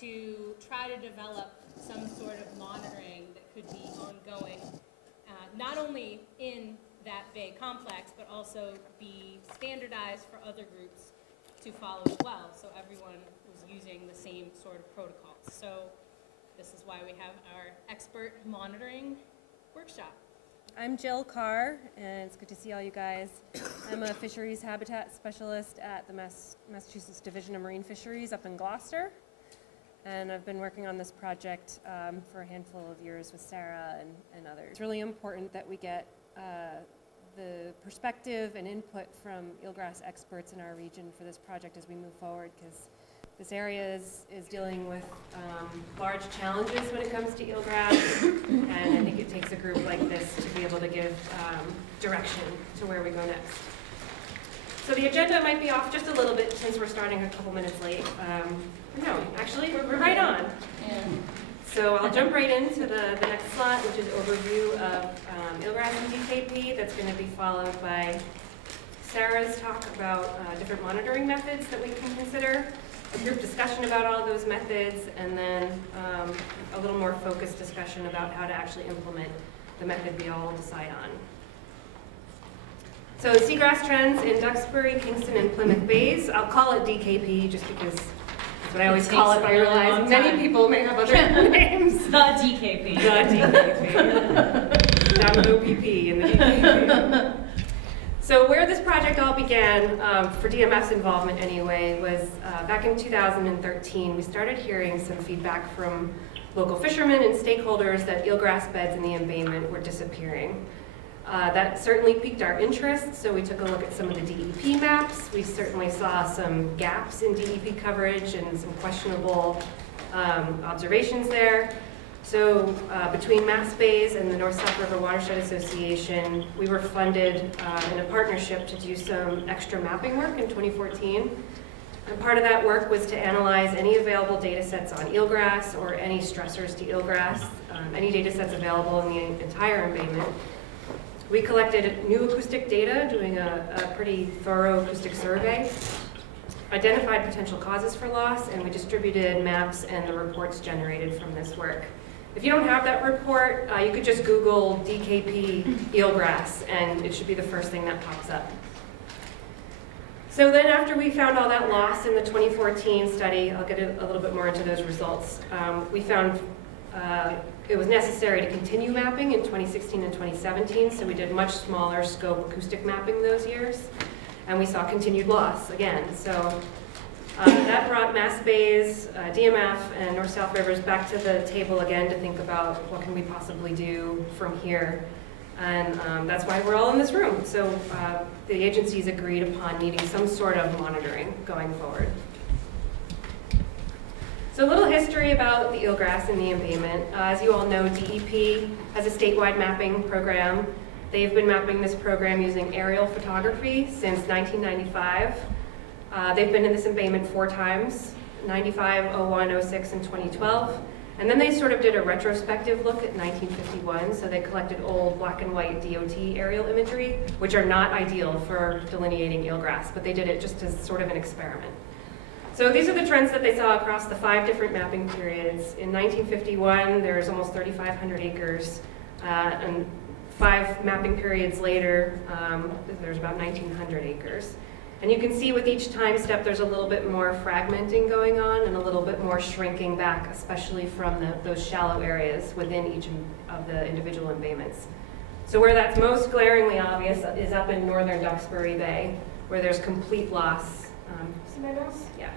to try to develop some sort of monitoring that could be ongoing, not only in that bay complex, but also be standardized for other groups to follow as well, so everyone was using the same sort of protocols. So this is why we have our expert monitoring workshop. I'm Jill Carr, and it's good to see all you guys. I'm a fisheries habitat specialist at the Massachusetts Division of Marine Fisheries up in Gloucester. And I've been working on this project for a handful of years with Sara and others. It's really important that we get the perspective and input from eelgrass experts in our region for this project as we move forward, because this area is dealing with large challenges when it comes to eelgrass, and I think it takes a group like this to be able to give direction to where we go next. So the agenda might be off just a little bit since we're starting a couple minutes late. No, actually, we're right on. Yeah. So I'll jump right into the next slide, which is overview of eelgrass and DKP. That's going to be followed by Sara's talk about different monitoring methods that we can consider, a group discussion about all those methods, and then a little more focused discussion about how to actually implement the method we all decide on. So seagrass trends in Duxbury, Kingston, and Plymouth Bays. I'll call it DKP just because that's what I always call it, but I realize many people may have other names. The DKP. The DKP. Not an OPP in the DKP. So where this project all began, for DMF's involvement anyway, was back in 2013. We started hearing some feedback from local fishermen and stakeholders that eelgrass beds in the embayment were disappearing. That certainly piqued our interest, so we took a look at some of the DEP maps. We certainly saw some gaps in DEP coverage and some questionable observations there. So between Mass Bays and the North-South River Watershed Association, we were funded in a partnership to do some extra mapping work in 2014. And part of that work was to analyze any available data sets on eelgrass or any stressors to eelgrass, any data sets available in the entire embayment. We collected new acoustic data, doing a pretty thorough acoustic survey, identified potential causes for loss, and we distributed maps and the reports generated from this work. If you don't have that report, you could just Google DKP eelgrass, and it should be the first thing that pops up. So then after we found all that loss in the 2014 study, I'll get a little bit more into those results, we found it was necessary to continue mapping in 2016 and 2017, so we did much smaller scope acoustic mapping those years, and we saw continued loss again. So that brought Mass Bays, DMF, and North-South Rivers back to the table again to think about what can we possibly do from here. And that's why we're all in this room. So the agencies agreed upon needing some sort of monitoring going forward. So a little history about the eelgrass in the embayment. As you all know, DEP has a statewide mapping program. They've been mapping this program using aerial photography since 1995. They've been in this embayment 4 times, 95, 01, 06, and 2012. And then they sort of did a retrospective look at 1951, so they collected old black and white DOT aerial imagery, which are not ideal for delineating eelgrass, but they did it just as sort of an experiment. So these are the trends that they saw across the 5 different mapping periods. In 1951, there's almost 3,500 acres, and 5 mapping periods later, there's about 1,900 acres. And you can see with each time step, there's a little bit more fragmenting going on and a little bit more shrinking back, especially from those shallow areas within each of the individual embayments. So where that's most glaringly obvious is up in northern Duxbury Bay, where there's complete loss. See my mouse? Yeah.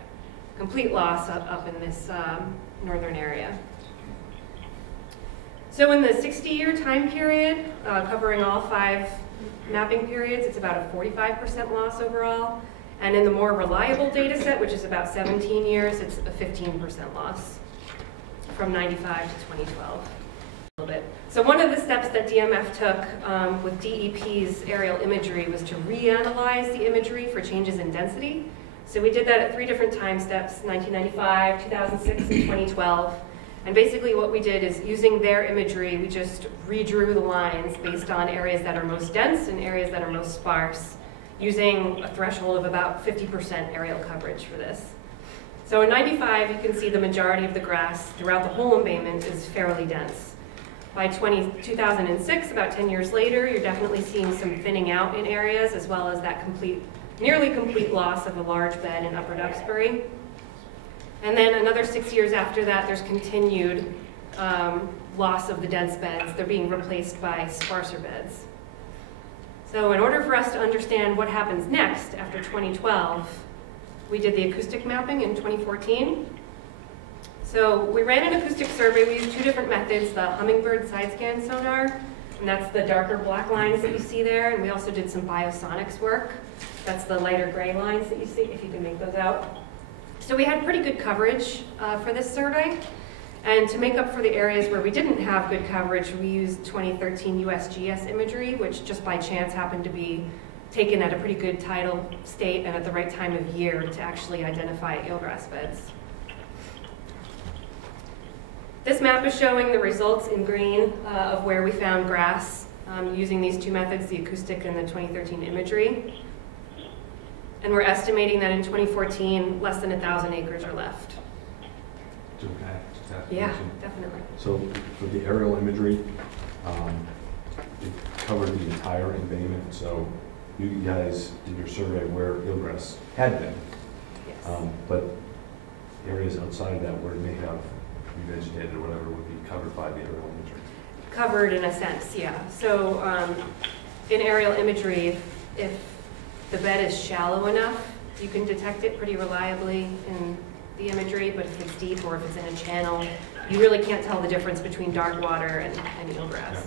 Complete loss up in this northern area. So in the 60-year time period, covering all 5 mapping periods, it's about a 45% loss overall. And in the more reliable data set, which is about 17 years, it's a 15% loss from 95 to 2012. A little bit. So one of the steps that DMF took with DEP's aerial imagery was to reanalyze the imagery for changes in density. So we did that at 3 different time steps, 1995, 2006, and 2012. And basically what we did is, using their imagery, we just redrew the lines based on areas that are most dense and areas that are most sparse, using a threshold of about 50% aerial coverage for this. So in 95, you can see the majority of the grass throughout the whole embayment is fairly dense. By 2006, about 10 years later, you're definitely seeing some thinning out in areas, as well as that nearly complete loss of a large bed in Upper Duxbury. And then another 6 years after that, there's continued loss of the dense beds. They're being replaced by sparser beds. So in order for us to understand what happens next after 2012, we did the acoustic mapping in 2014. So we ran an acoustic survey. We used two different methods, the hummingbird side scan sonar, and that's the darker black lines that you see there, and we also did some biosonics work. That's the lighter gray lines that you see, if you can make those out. So we had pretty good coverage for this survey, and to make up for the areas where we didn't have good coverage, we used 2013 USGS imagery, which just by chance happened to be taken at a pretty good tidal state and at the right time of year to actually identify eelgrass beds. This map is showing the results in green of where we found grass using these two methods, the acoustic and the 2013 imagery. And we're estimating that in 2014, less than 1,000 acres are left. Yeah, definitely. So for the aerial imagery, it covered the entire embayment. So you guys did your survey where eelgrass had been. Yes. But areas outside of that where it may have revegetated or whatever would be covered by the aerial imagery. Covered in a sense, yeah. So in aerial imagery, if the bed is shallow enough, you can detect it pretty reliably in the imagery, but if it's deep or if it's in a channel, you really can't tell the difference between dark water and eelgrass.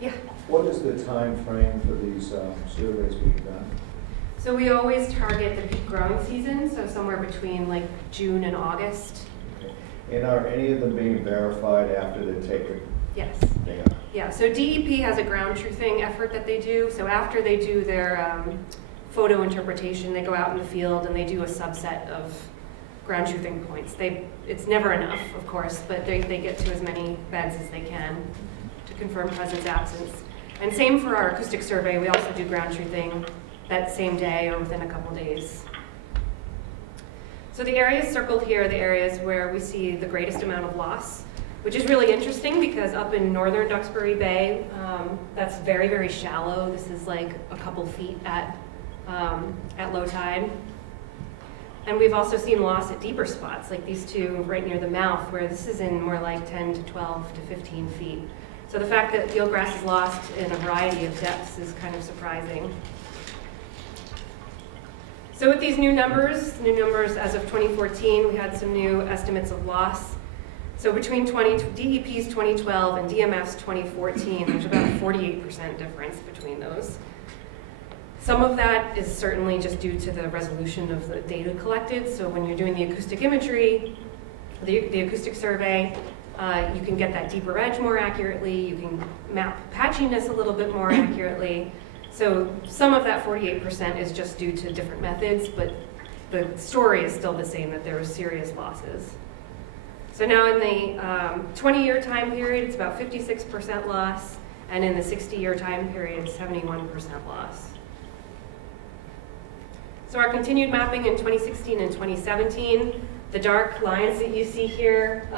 Yeah. What is the time frame for these surveys being done? So we always target the peak growing season, so somewhere between like June and August. Okay. And are any of them being verified after they take it? Yes. They are. Yeah, so DEP has a ground truthing effort that they do. So after they do their photo interpretation, they go out in the field and they do a subset of ground truthing points. It's never enough, of course, but they get to as many beds as they can to confirm presence, absence. And same for our acoustic survey. We also do ground truthing that same day or within a couple days. So the areas circled here are the areas where we see the greatest amount of loss, which is really interesting because up in northern Duxbury Bay, that's very, very shallow. This is like a couple feet at low tide. And we've also seen loss at deeper spots, like these two right near the mouth, where this is in more like 10 to 12 to 15 feet. So the fact that eelgrass is lost in a variety of depths is kind of surprising. So with these new numbers as of 2014, we had some new estimates of loss. So between DEP's 2012 and DMF's 2014, there's about a 48% difference between those. Some of that is certainly just due to the resolution of the data collected. So when you're doing the acoustic imagery, the acoustic survey, you can get that deeper edge more accurately. You can map patchiness a little bit more accurately. So some of that 48% is just due to different methods, but the story is still the same, that there were serious losses. So now in the 20-year time period, it's about 56% loss, and in the 60-year time period, 71% loss. So our continued mapping in 2016 and 2017, the dark lines that you see here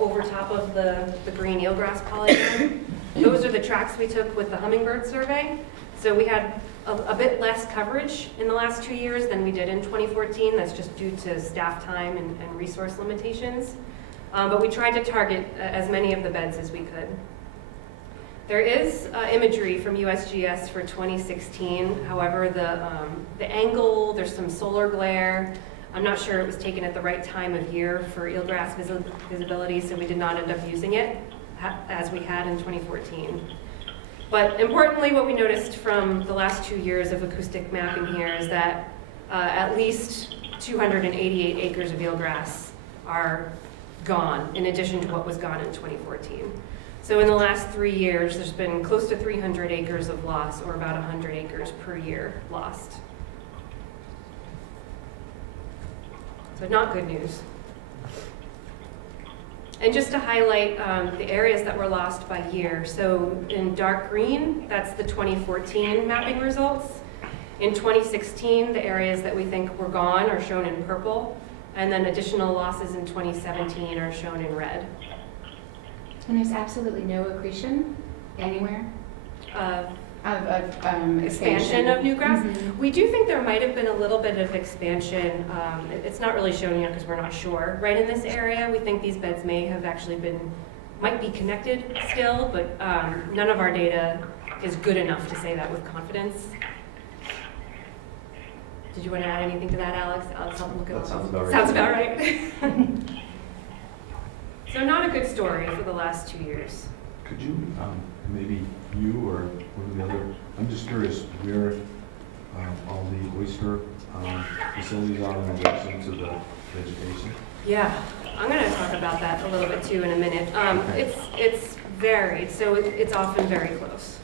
over top of the green eelgrass polygon, those are the tracks we took with the hummingbird survey. So we had a bit less coverage in the last 2 years than we did in 2014. That's just due to staff time and resource limitations. But we tried to target as many of the beds as we could. There is imagery from USGS for 2016. However, the angle, there's some solar glare. I'm not sure it was taken at the right time of year for eelgrass visibility, so we did not end up using it as we had in 2014. But importantly, what we noticed from the last 2 years of acoustic mapping here is that at least 288 acres of eelgrass are gone, in addition to what was gone in 2014. So in the last 3 years, there's been close to 300 acres of loss, or about 100 acres per year lost. So not good news. And just to highlight the areas that were lost by year. So in dark green, that's the 2014 mapping results. In 2016, the areas that we think were gone are shown in purple, and then additional losses in 2017 are shown in red. And there's absolutely no accretion anywhere? Expansion of new grass. Mhm. We do think there might have been a little bit of expansion. It's not really shown here because we're not sure. Right in this area, we think these beds may have actually might be connected still, but none of our data is good enough to say that with confidence. Did you want to add anything to that, Alex? That sounds about right. Sounds about right. So not a good story for the last 2 years. Could you, maybe you or one of the other, I'm just curious where all the oyster facilities are in relation to the vegetation? Yeah, I'm going to talk about that a little bit too in a minute. Okay. It's varied, so it's often very close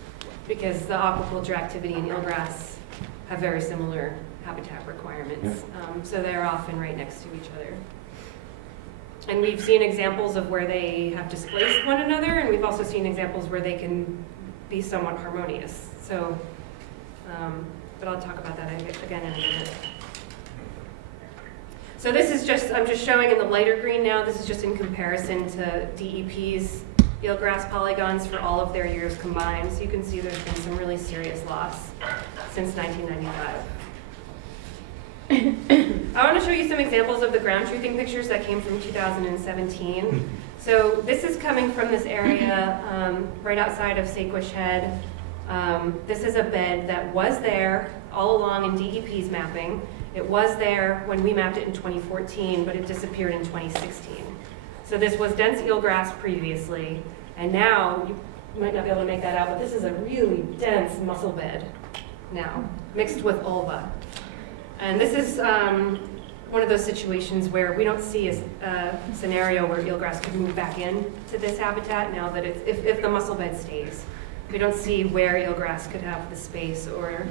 because the aquaculture activity in eelgrass have very similar habitat requirements. Yeah. So they're often right next to each other. And we've seen examples of where they have displaced one another, and we've also seen examples where they can be somewhat harmonious. So, but I'll talk about that again in a minute. So this is just, I'm just showing in the lighter green now, this is just in comparison to DEP's eelgrass polygons for all of their years combined. So you can see there's been some really serious loss since 1995. I want to show you some examples of the ground truthing pictures that came from 2017. So this is coming from this area right outside of Saquesh Head. This is a bed that was there all along in DEP's mapping. It was there when we mapped it in 2014, but it disappeared in 2016. So this was dense eelgrass previously, and now, you might not be able to make that out, but this is a really dense mussel bed now, mixed with ulva. And this is one of those situations where we don't see a scenario where eelgrass could move back in to this habitat now that it's, if the mussel bed stays. We don't see where eelgrass could have the space or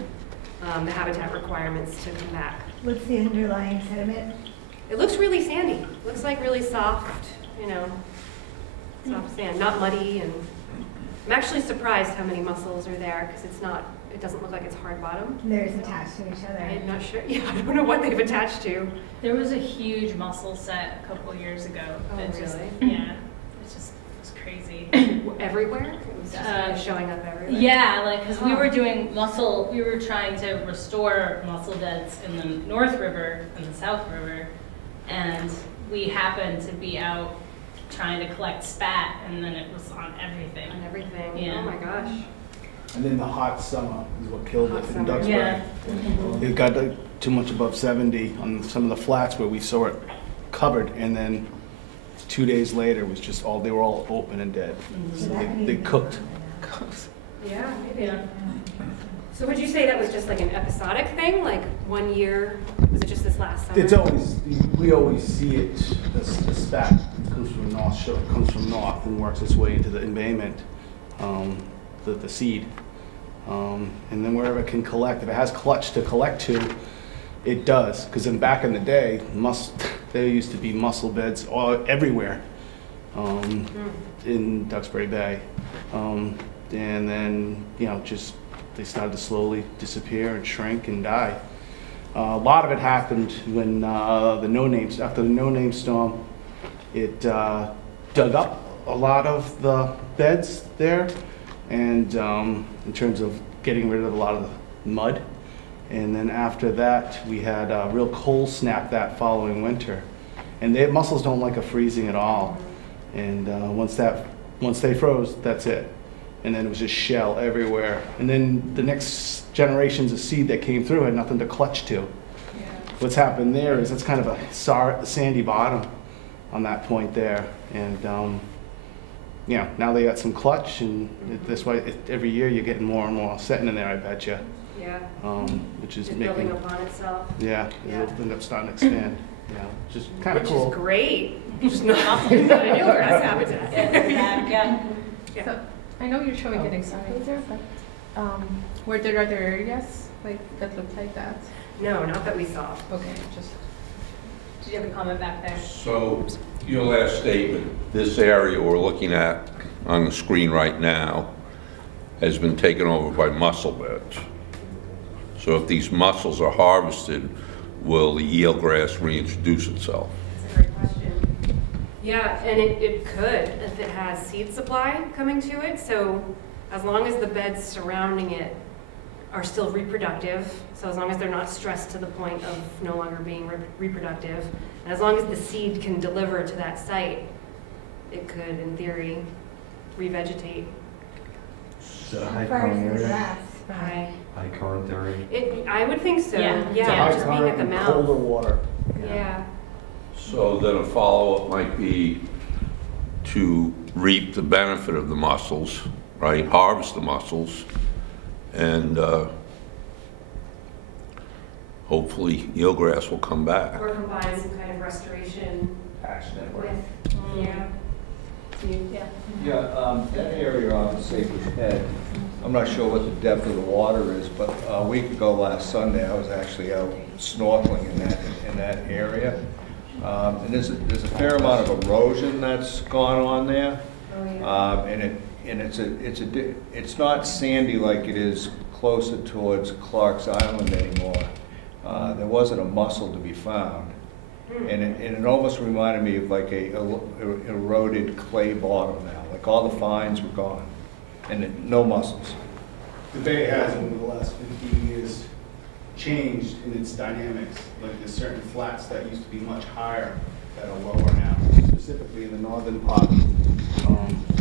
the habitat requirements to come back. What's the underlying sediment? It looks really sandy. Looks like really soft, you know, soft sand, not muddy. And I'm actually surprised how many mussels are there because it's not. It doesn't look like it's hard bottom. They're just attached to each other. I'm not sure. Yeah, I don't know what they've attached to. There was a huge mussel set a couple years ago. Oh, that just, really? yeah, it's crazy. Everywhere? It was just kind of showing up everywhere. Yeah, like, because we were doing we were trying to restore mussel beds in the North River and the South River, and we happened to be out trying to collect spat, and then it was on everything. On everything. Yeah. Oh my gosh. And then the hot summer is what killed Hot it in summer. Duxbury. Yeah. It got too much above 70 on some of the flats where we saw it covered, and then 2 days later it was just they were all open and dead. So they cooked. Yeah, maybe. Yeah. Mm-hmm. So would you say that was just like an episodic thing, like 1 year? Was it just this last summer? It's always, we always see it, the spat comes from north and works its way into the embayment, the seed. And then wherever it can collect, if it has clutch to collect to, it does. Because then back in the day, there used to be mussel beds everywhere in Duxbury Bay. And then, just they started to slowly disappear and shrink and die. A lot of it happened when after the no-name storm, it dug up a lot of the beds there, and in terms of getting rid of a lot of the mud. And then after that, we had a real cold snap that following winter. And mussels don't like a freezing at all. And once they froze, that's it. And then it was just shell everywhere. And then the next generations of seed that came through had nothing to clutch to. Yeah. What's happened there is it's kind of a sandy bottom on that point there. And now they got some clutch, and this way every year you're getting more and more setting in there, I bet you. Yeah. Which is it's making building upon itself. Yeah, it'll end up starting to expand. Yeah, which is kind of cool. Which is great. Just not an eelgrass habitat. Yeah. So, I know you're showing an example there, but were there other areas that looked like that? No, not that we saw. Okay, just. Did you have a comment back there? So, your last statement, this area we're looking at on the screen right now has been taken over by mussel beds. So if these mussels are harvested, will the eelgrass reintroduce itself? That's a great question. Yeah, and it could if it has seed supply coming to it. So as long as the beds surrounding it are still reproductive, so as long as they're not stressed to the point of no longer being reproductive, and as long as the seed can deliver to that site, it could, in theory, revegetate. Is that a high As far current as the area? grass. High. High current area? I would think so. Yeah. Yeah, It's a high just being at the mouth. Colder water. Yeah. So then a follow-up might be to reap the benefit of the mussels, right? Harvest the mussels, and hopefully eelgrass will come back. Or combine some kind of restoration Patch network. with, yeah. Yeah, that area on the Sacred Head, I'm not sure what the depth of the water is, but a week ago last Sunday, I was actually out snorkeling in that area. And there's a fair amount of erosion that's gone on there. Oh, yeah. And it's not sandy like it is closer towards Clark's Island anymore. There wasn't a mussel to be found. And it almost reminded me of like a eroded clay bottom now. Like all the fines were gone, and no mussels. The bay has, over the last 15 years, changed in its dynamics. Like there's certain flats that used to be much higher that are lower now, specifically in the northern part.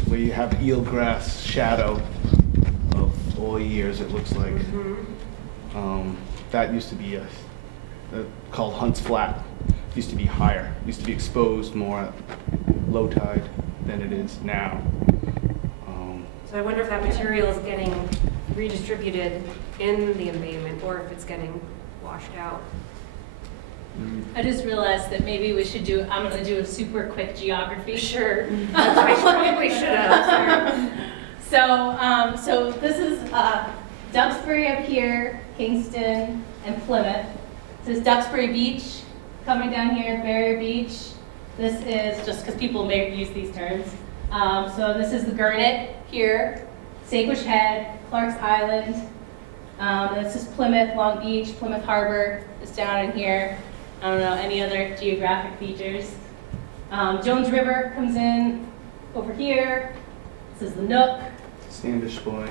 Where you have eelgrass shadow of all years, it looks like. That used to be called Hunt's Flat. Used to be higher, used to be exposed more at low tide than it is now. So I wonder if that material is getting redistributed in the embayment or if it's getting washed out. I just realized that maybe we should I'm gonna do a super quick geography. Sure. I probably should have. So this is Duxbury up here, Kingston, and Plymouth. This is Duxbury Beach. Coming down here, Barrier Beach. This is, just because people may use these terms. So this is the Gurnet here, Saquosh Head, Clark's Island. This is Plymouth, Long Beach, Plymouth Harbor is down in here. I don't know, any other geographic features. Jones River comes in over here. This is the Nook. Standish Point.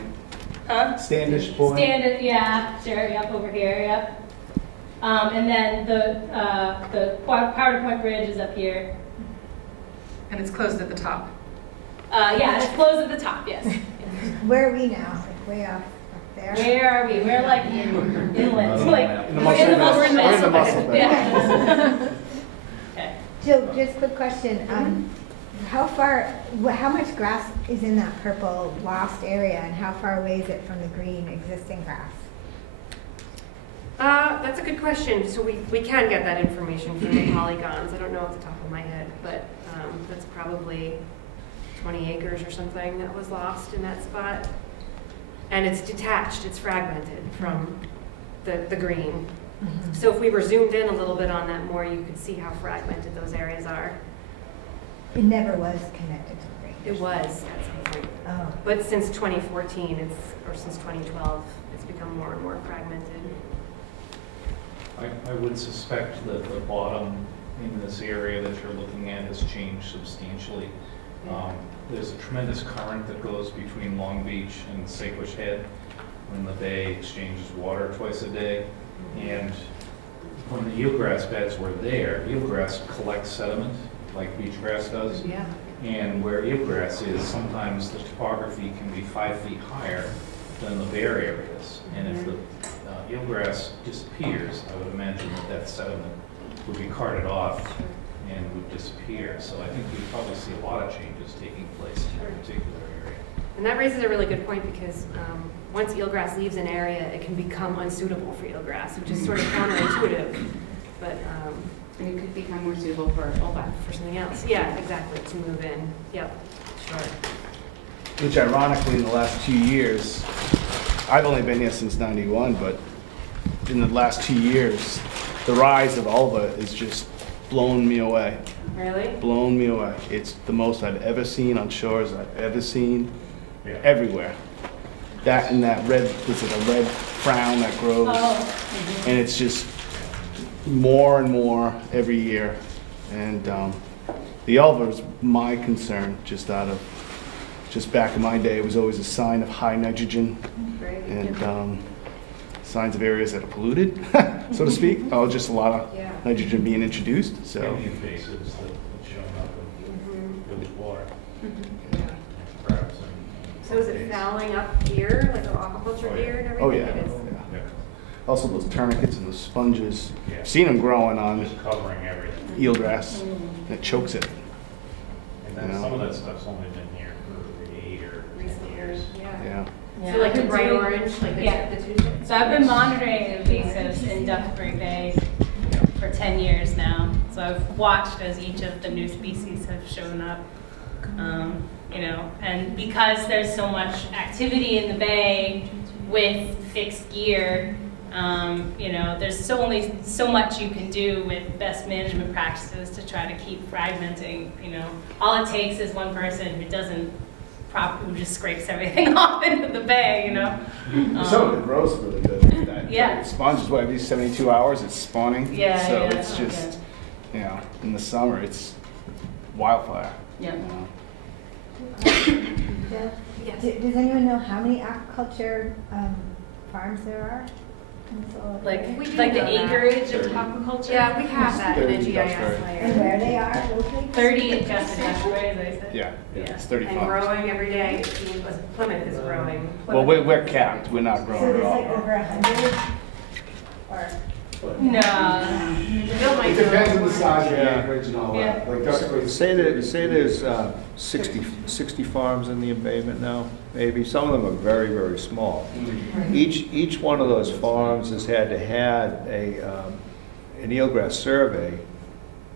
Huh? Standish Point. Standard, yeah, sure, yep, over here, yep. And then the Powder Point Bridge is up here. And it's closed at the top. Yeah, it's closed at the top, yes. Where are we now? Like way up there? Where are we? We're like inland, like In the we're in the mussel bed. We're in the mussel bed. bed. Yeah. Okay. Jill, just a quick question. How much grass is in that purple lost area, and how far away is it from the green existing grass? That's a good question. So we can get that information from the polygons. I don't know off the top of my head, but that's probably 20 acres or something that was lost in that spot. And it's detached, it's fragmented from the green. So if we were zoomed in a little bit on that more, you could see how fragmented those areas are. It never was connected to the green. It was at some point. Oh. But since 2014, or since 2012, it's become more and more fragmented. I would suspect that the bottom in this area that you're looking at has changed substantially. There's a tremendous current that goes between Long Beach and Saquosh Head when the bay exchanges water twice a day. And when the eelgrass beds were there, eelgrass collects sediment like beachgrass does. Yeah. And where eelgrass is, sometimes the topography can be 5 feet higher than the bare areas. And if the eelgrass disappears, I would imagine that sediment would be carted off and would disappear. So I think you'd probably see a lot of changes taking place in that particular area. And that raises a really good point because once eelgrass leaves an area, it can become unsuitable for eelgrass, which is sort of counterintuitive. But And it could become more suitable for something else. Yeah, exactly, to move in. Yep, sure. Which ironically, in the last 2 years, I've only been here since '91, but in the last 2 years, the rise of Ulva is just blown me away. Really? Blown me away. It's the most I've ever seen on shores I've ever seen, everywhere. that and that red, is it a red crown that grows? And it's just more and more every year. And the elder is my concern, just back in my day, it was always a sign of high nitrogen. And signs of areas that are polluted, so to speak. Oh, just a lot of nitrogen being introduced, so. Indian faces that show up in village water. Crabs and. So is it fouling up here, like the aquaculture gear and everything? Oh, yeah. It is. Yeah. Also those tourniquets and the sponges. Yeah. I've seen them growing on Just covering everything. eelgrass, that chokes it. And then some of that stuff's only been here for 8 or 10 years. Yeah. So like the bright orange, like the two. So I've been monitoring invasives in Duxbury Bay for 10 years now. So I've watched as each of the new species have shown up. You know, and because there's so much activity in the bay with fixed gear, you know, there's only so much you can do with best management practices to try to keep fragmenting. You know, all it takes is one person who doesn't who just scrapes everything off into the bay, you know. Some of it grows really good. That Yeah. sponge is what, every 72 hours it's spawning. Yeah, So yeah, it's just, you know, in the summer it's wildfire. Yeah. You know. Yes. Does anyone know how many aquaculture farms there are? Like We do the know that. acreage of aquaculture? Yeah, we have that in a 30 GIS Duxbury. And layer. where they are locally? 30 in just Duxbury, as I said. Yeah, Yeah. it's 30 And farms. growing every day. It seems Plymouth is growing. Well, we're capped, we're not So growing at there's like all. over 100? Or? No. Bill might It depends know. on the size of the Yeah. acreage and all Yeah. that. Like Duxbury. Say there's 60 farms in the embayment now, maybe. Some of them are very, very small. Each one of those farms has had to have an eelgrass survey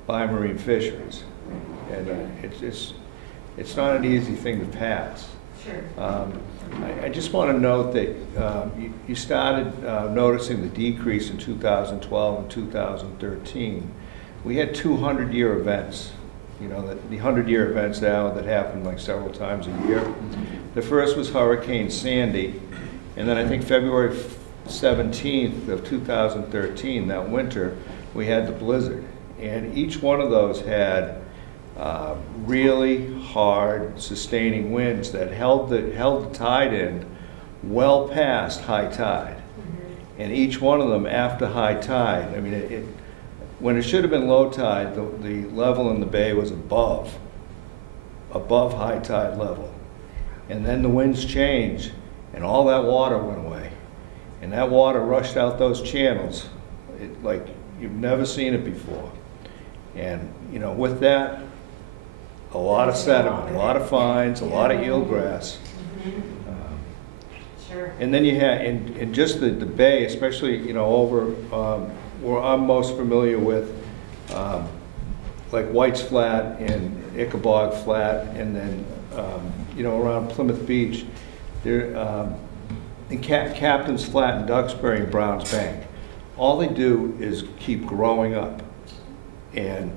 by Marine Fisheries. And it's not an easy thing to pass. Sure. I just want to note that you started noticing the decrease in 2012 and 2013. We had 200-year events, you know, the 100-year events now that happen like several times a year. The first was Hurricane Sandy, and then I think February 17th of 2013, that winter, we had the blizzard. And each one of those had really hard, sustaining winds that held the tide in well past high tide. And each one of them after high tide, I mean, when it should have been low tide, the level in the bay was above high tide level. And then the winds changed, and all that water went away. And that water rushed out those channels like you've never seen it before. And, you know, with that, a lot of sediment, a lot of fines, a lot of eelgrass. Sure. And then you had, in just the bay, especially, you know, over where I'm most familiar with, like White's Flat and Ichabod Flat, and then, you know, around Plymouth Beach, there, in Captain's Flat and Duxbury and Browns Bank. All they do is keep growing up. And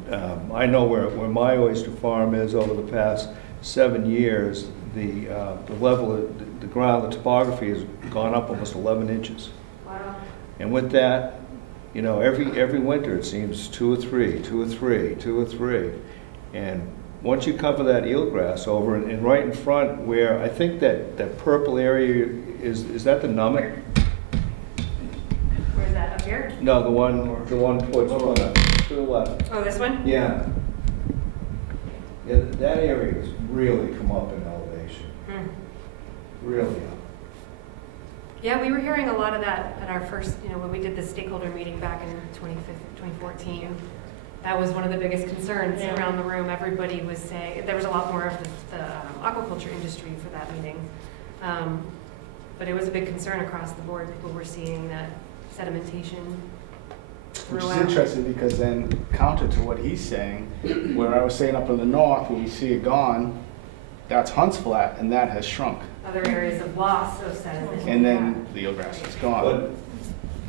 I know where my oyster farm is over the past 7 years, the level of the ground, the topography has gone up almost 11 inches. Wow. And with that, you know, every winter it seems 2 or 3, 2 or 3, 2 or 3. And once you cover that eelgrass over, and right in front where I think that purple area is that the nummet? Where's that, up here? No, the one towards to the left. Oh, this one? Yeah. Yeah, that area has really come up in elevation. Really up. Yeah, we were hearing a lot of that at our first, you know, when we did the stakeholder meeting back in 2014. That was one of the biggest concerns around the room. Everybody was saying, there was a lot more of the aquaculture industry for that meeting. But it was a big concern across the board. People were seeing that sedimentation Which is throughout. interesting because then counter to what he's saying, where I was saying up in the north, when we see it gone, that's Hunt's Flat, and that has shrunk. Other areas of loss of sediment. And then the eelgrass is gone.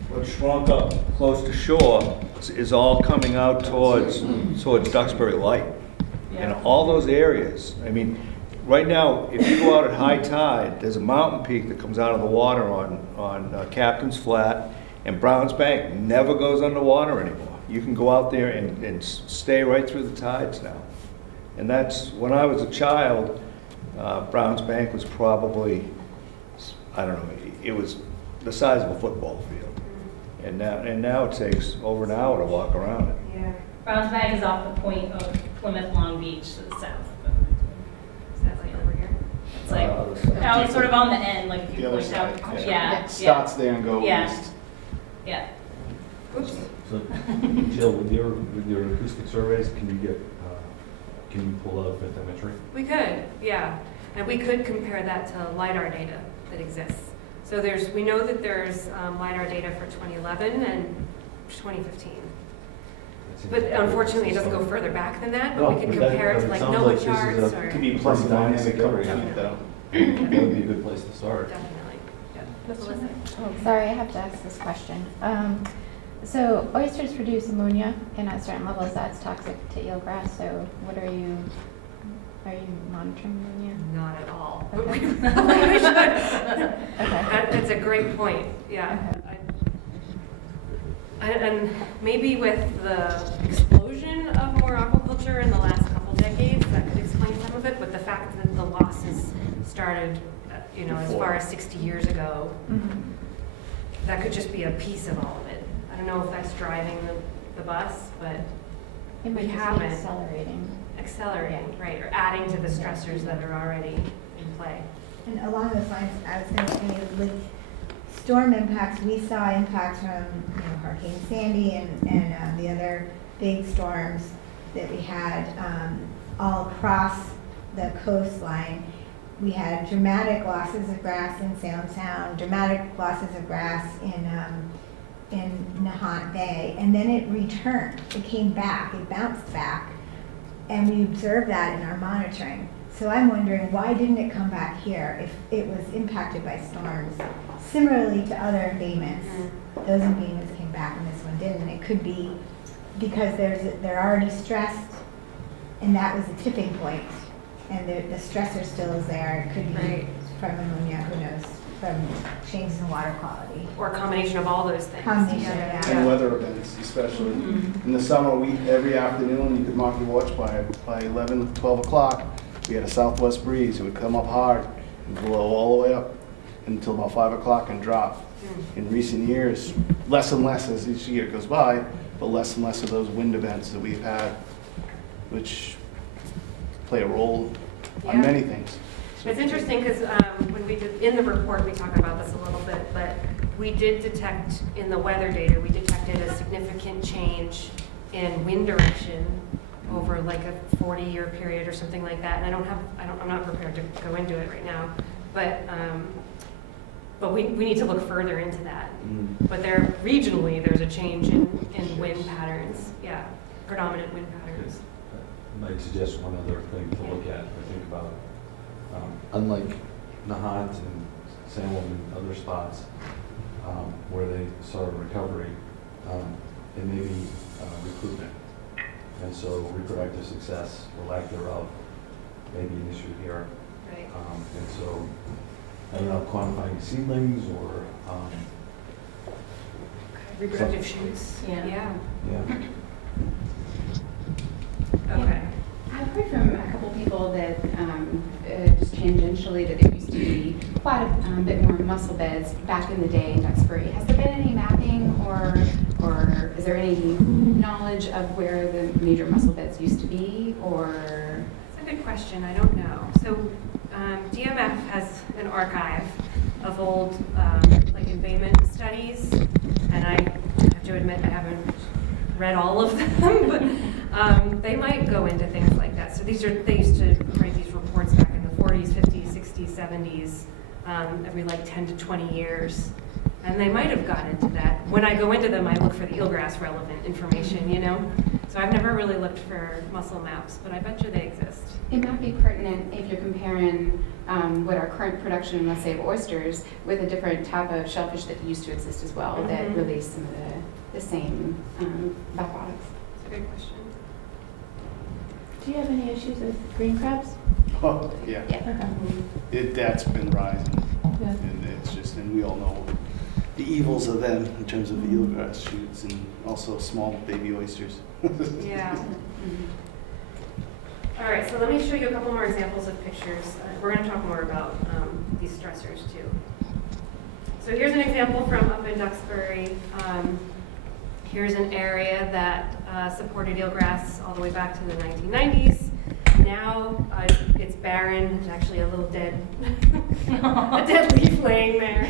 What shrunk up close to shore is all coming out towards Duxbury Light. And all those areas, I mean, right now, if you go out at high tide, there's a mountain peak that comes out of the water on Captain's Flat, and Browns Bank never goes underwater anymore. You can go out there and stay right through the tides now. And that's, when I was a child, Browns Bank was probably, I don't know, it was the size of a football field. And now it takes over an hour to walk around it. Yeah. Browns Bank is off the point of Plymouth Long Beach to the south. So that's like over here. It's like, out sort of on the end, like if you The other point out. side, Yeah. It starts there and goes Yeah. east. Yeah. Oops. So, Jill, with your acoustic surveys, can you pull out bathymetry? We could, yeah. And we could compare that to LiDAR data that exists. So we know that there's LiDAR data for 2011 and 2015. But unfortunately, it doesn't go further back than that, but we could compare it to like NOAA charts or. It could be plus and minus a couple feet though. That would be a good place to start. Definitely, yeah. Sorry, I have to ask this question. So oysters produce ammonia, and at certain levels that's toxic to eelgrass, so what are you monitoring ammonia? Not at all. Okay. But we probably should. Okay. That's a great point, yeah. And maybe with the explosion of more aquaculture in the last couple decades, that could explain some of it, but the fact that the losses started, as far as 60 years ago, that could just be a piece of all of it. I don't know if that's driving the bus, but It might we just be haven't. Accelerating, right, or adding to the stressors that are already in play. And along those lines, I was going to say, with storm impacts, we saw impacts from Hurricane Sandy and the other big storms that we had all across the coastline. We had dramatic losses of grass in Salem Sound, dramatic losses of grass in Nahant Bay, and then it returned. It came back, it bounced back, and we observed that in our monitoring. So I'm wondering, why didn't it come back here if it was impacted by storms? Similarly to other embayments, those embayments came back and this one didn't. And it could be because they're already stressed, and that was a tipping point, and the stressor still is there. It could be from ammonia, who knows, from changes in water quality. Or a combination of all those things. Combination, together. yeah. And weather events, especially. In the summer, every afternoon, you could mark your watch by 11, 12 o'clock. We had a southwest breeze. It would come up hard and blow all the way up until about 5 o'clock and drop. In recent years, less and less as each year goes by, but less and less of those wind events that we've had, which play a role on many things. It's interesting because when we did, in the report, we talk about this a little bit, but we did detect in the weather data, we detected a significant change in wind direction over like a 40-year period or something like that. And I'm not prepared to go into it right now, but we need to look further into that. But regionally, there's a change in wind patterns. Yeah, predominant wind patterns. I might suggest one other thing to look at, I think about. Unlike Nahant and Salem and other spots where they saw a recovery, it may be recruitment. And so reproductive success or lack thereof may be an issue here. Right. And so, I don't know, quantifying seedlings or reproductive shoots. Yeah. Okay. I've heard from a couple people that just tangentially that there used to be quite a bit more mussel beds back in the day in Duxbury. Has there been any mapping or is there any knowledge of where the major mussel beds used to be, or? That's a good question. I don't know. So DMF has an archive of old like embayment studies, and I have to admit I haven't read all of them, but they might go into things like that. So they used to write these reports back in the 40s, 50s, 60s, 70s, every like 10 to 20 years. And they might have gotten into that. When I go into them, I look for the eelgrass relevant information, So I've never really looked for mussel maps, but I bet you they exist. It might be pertinent if you're comparing what our current production, let's say, of oysters, with a different type of shellfish that used to exist as well, that release some of the same byproducts. That's a good question. Do you have any issues with green crabs? Oh, yeah. That's been rising. Yeah. And it's just, and we all know the evils of them in terms of the eelgrass shoots and also small baby oysters. Yeah. All right, so let me show you a couple more examples of pictures. We're going to talk more about these stressors too. So here's an example from up in Duxbury. Here's an area that supported eelgrass all the way back to the 1990s. Now it's barren. There's actually a little dead, a dead leaf laying there.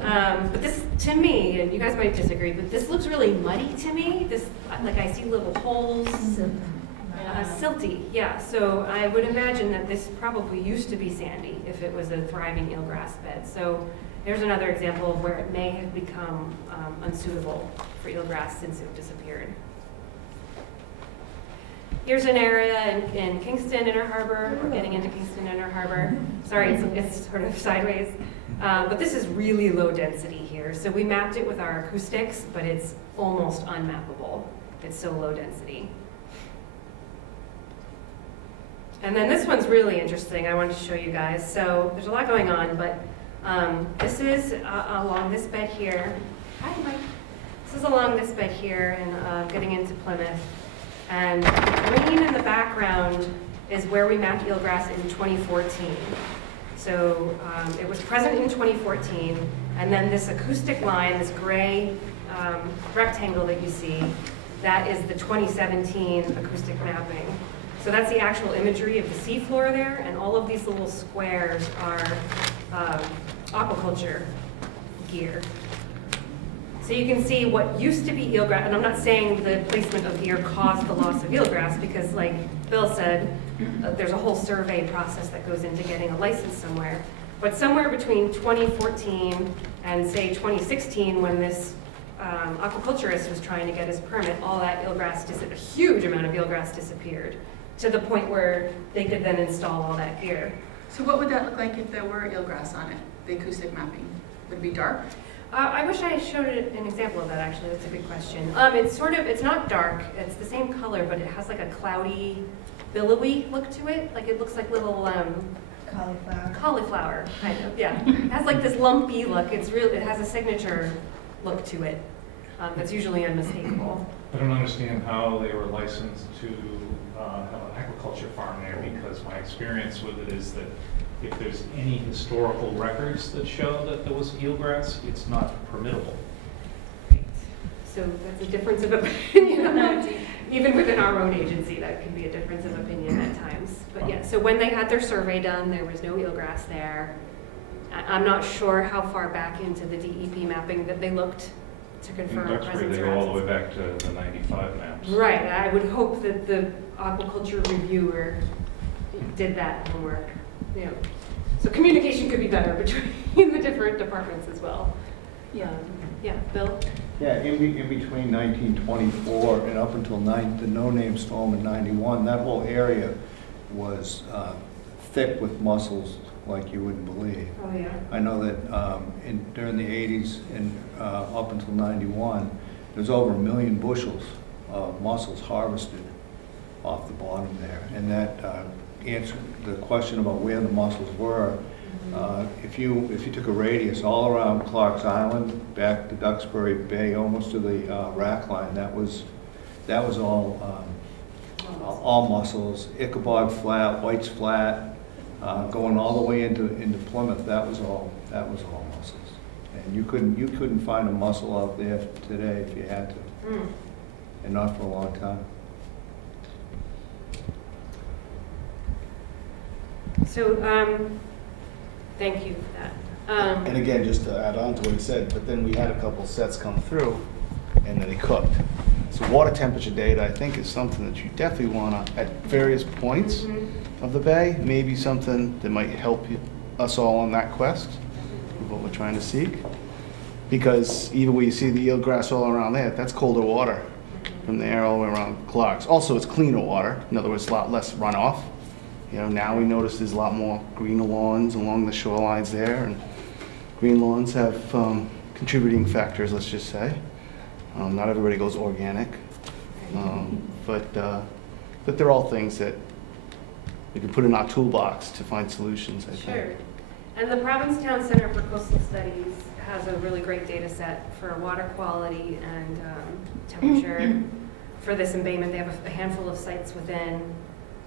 But this, to me, and you guys might disagree, but this looks really muddy to me. This, like I see little holes. Silty, yeah. So I would imagine that this probably used to be sandy if it was a thriving eelgrass bed. So there's another example of where it may have become unsuitable for eelgrass since it disappeared. Here's an area in Kingston Inner Harbor. We're getting into Kingston Inner Harbor. Sorry, it's sort of sideways. But this is really low density here. So we mapped it with our acoustics, but it's almost unmappable. It's so low density. And then this one's really interesting. I wanted to show you guys. So there's a lot going on, but this is along this bed here. Hi, Mike. This is along this bed here and getting into Plymouth. And green in the background is where we mapped eelgrass in 2014. So it was present in 2014, and then this acoustic line, this gray rectangle that you see, that is the 2017 acoustic mapping. So that's the actual imagery of the seafloor there, and all of these little squares are aquaculture gear. So you can see what used to be eelgrass, and I'm not saying the placement of gear caused the loss of eelgrass, because like Bill said, there's a whole survey process that goes into getting a license somewhere. But somewhere between 2014 and say 2016, when this aquaculturist was trying to get his permit, all that eelgrass, a huge amount of eelgrass disappeared, to the point where they could then install all that gear. So what would that look like if there were eelgrass on it, the acoustic mapping? Would it be dark? I wish I showed an example of that, actually. That's a good question. It's not dark. It's the same color, but it has like a cloudy, billowy look to it. Like it looks like little cauliflower, kind of, yeah. It has like this lumpy look. It has a signature look to it that's usually unmistakable. I don't understand how they were licensed to have an aquaculture farm there, because my experience with it is that if there's any historical records that show that there was eelgrass, it's not permittable. So that's a difference of opinion. Even within our own agency, that can be a difference of opinion at times. But yeah, so when they had their survey done, there was no eelgrass there. I'm not sure how far back into the DEP mapping that they looked to confirm In Duxbury, presence they or go all the absence. way back to the 95 maps. Right, I would hope that the aquaculture reviewer did that homework. You know. So communication could be better between the different departments as well. Yeah, Bill? Yeah, in between 1924 and up until the no-name storm in 91, that whole area was thick with mussels like you wouldn't believe. Oh, yeah. I know that during the 80s and up until 91, there's over 1 million bushels of mussels harvested off the bottom there. And that answered the question about where the mussels were. If you took a radius all around Clark's Island, back to Duxbury Bay, almost to the rack line, that was all mussels. Ichabod Flat, White's Flat, going all the way into Plymouth, that was all mussels. And you couldn't find a mussel out there today if you had to, and not for a long time. So, thank you for that. And again, just to add on to what he said, but then we had a couple sets come through, and then they cooked. So water temperature data, I think, is something that you definitely want to, at various points of the bay, maybe something that might help us all on that quest of what we're trying to seek. Because even where you see the eelgrass all around there, that's colder water from there all the way around Clark's. Also, it's cleaner water. In other words, a lot less runoff. You know, now we notice there's a lot more green lawns along the shorelines there, and green lawns have contributing factors, let's just say. Not everybody goes organic, but they're all things that we can put in our toolbox to find solutions, I Sure. think. And the Provincetown Center for Coastal Studies has a really great data set for water quality and temperature for this embayment. They have a handful of sites within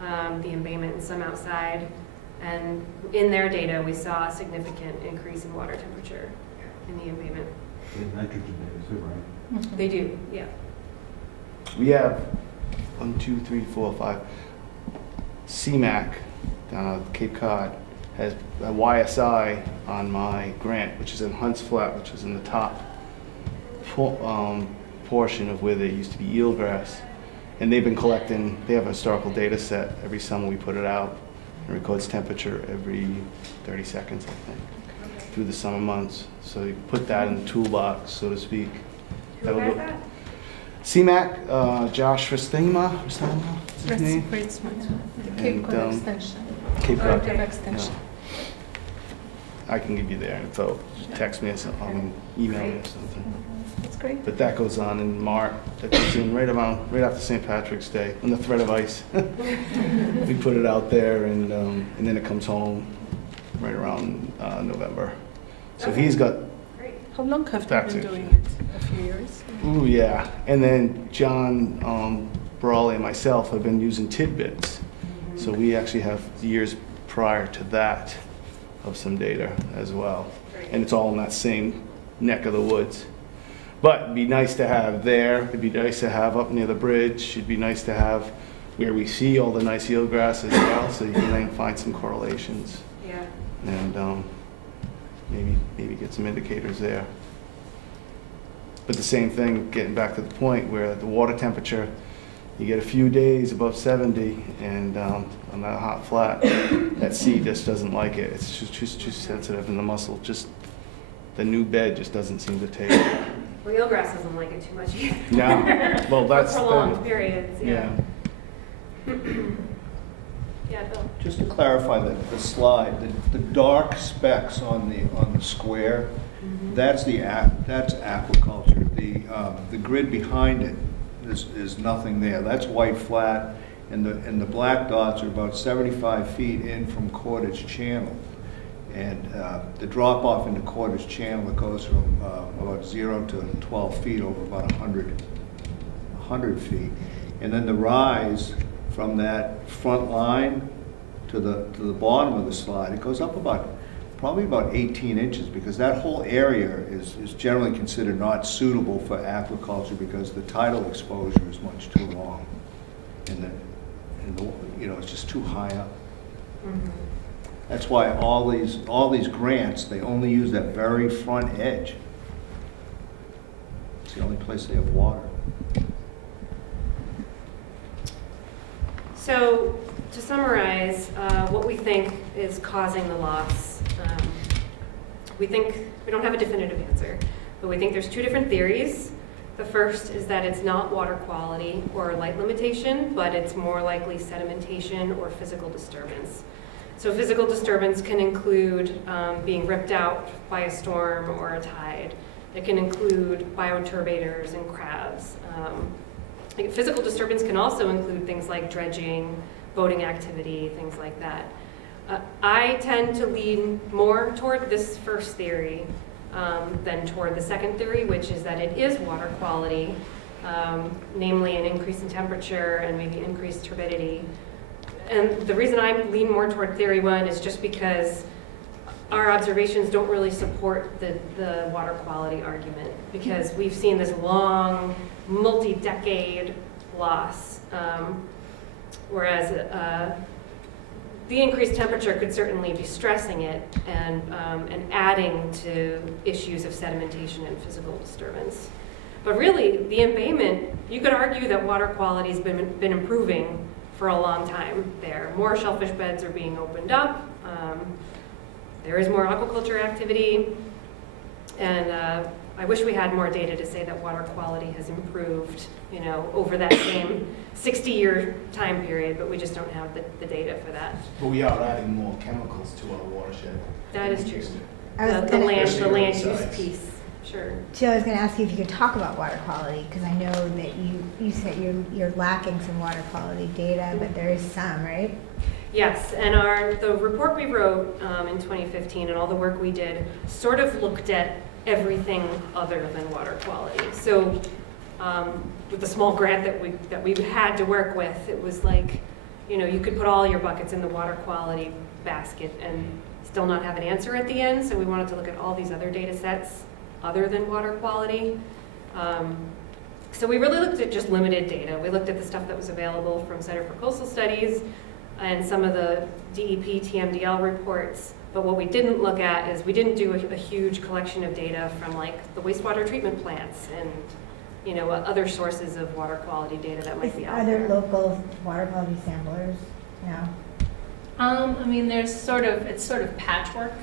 the embayment and some outside. And in their data, we saw a significant increase in water temperature in the embayment. There's nitrogen data too, right? They do, yeah. We have CMAC down at Cape Cod has a YSI on my grant, which is in Hunts Flat, which is in the top portion of where there used to be eelgrass. And they've been collecting, they have a historical data set. Every summer we put it out. It records temperature every 30 seconds, I think, through the summer months. So you put that in the toolbox, so to speak. Who has that? CMAC, Josh Restema, is his name? The Cape Cod And, Extension. Cape Cod. Cape Extension. I can give you their info. Just text me or something, email me or something. That's great. But that goes on in March. That goes in right after St. Patrick's Day, on the thread of ice. We put it out there, and then it comes home right around November. So Okay. he's got. Great. How long have you That's been it. doing it? A few years? Ooh, yeah. And then John Brawley and myself have been using tidbits. So we actually have years prior to that of some data as well. And it's all in that same neck of the woods. But it'd be nice to have there. It'd be nice to have up near the bridge. It'd be nice to have where we see all the nice eelgrass as well, so you can then find some correlations. Yeah. And maybe get some indicators there. But the same thing, getting back to the point where the water temperature, you get a few days above 70, and on that hot flat, that sea just doesn't like it. It's just too sensitive, and the mussel the new bed just doesn't seem to take it. Well, eelgrass doesn't like it too much either. No, well, that's For prolonged periods, yeah. Yeah, Bill. Just to clarify the slide, the dark specks on the square, that's aquaculture. The grid behind it is nothing there. That's white flat, and the black dots are about 75 feet in from Cordage Channel. And the drop off into Cordage Channel, it goes from about 0 to 12 feet over about 100 feet. And then the rise from that front line to the bottom of the slide, it goes up probably about 18 inches, because that whole area is generally considered not suitable for aquaculture because the tidal exposure is much too long, and it's just too high up. Mm-hmm. That's why all these grants, they only use that very front edge. It's the only place they have water. So, to summarize, what we think is causing the loss, we don't have a definitive answer, but we think there's two different theories. The first is that it's not water quality or light limitation, but it's more likely sedimentation or physical disturbance. So physical disturbance can include being ripped out by a storm or a tide. It can include bioturbators and crabs. Physical disturbance can also include things like dredging, boating activity, things like that. I tend to lean more toward this first theory than toward the second theory, which is that it is water quality, namely an increase in temperature and maybe increased turbidity. And the reason I lean more toward theory one is just because our observations don't really support the water quality argument, because we've seen this long, multi-decade loss, whereas the increased temperature could certainly be stressing it and adding to issues of sedimentation and physical disturbance. But really, the embayment, you could argue that water quality has been improving for a long time there. More shellfish beds are being opened up. There is more aquaculture activity. And I wish we had more data to say that water quality has improved, over that same 60-year time period, but we just don't have the data for that. But we are adding more chemicals to our watershed. That is true. I was The gonna- land use piece, sure. Jill, I was going to ask you if you could talk about water quality, because I know that you said you're lacking some water quality data, but there is some, right? Yes, and the report we wrote in 2015 and all the work we did sort of looked at everything other than water quality. So with the small grant that we had to work with, it was like, you know, you could put all your buckets in the water quality basket and still not have an answer at the end. So we wanted to look at all these other data sets other than water quality. So we really looked at just limited data. We looked at the stuff that was available from Center for Coastal Studies and some of the DEP TMDL reports. But what we didn't look at is we didn't do a huge collection of data from like the wastewater treatment plants and, you know, other sources of water quality data that might be out there. Are there local water quality samplers now? I mean, it's sort of patchwork,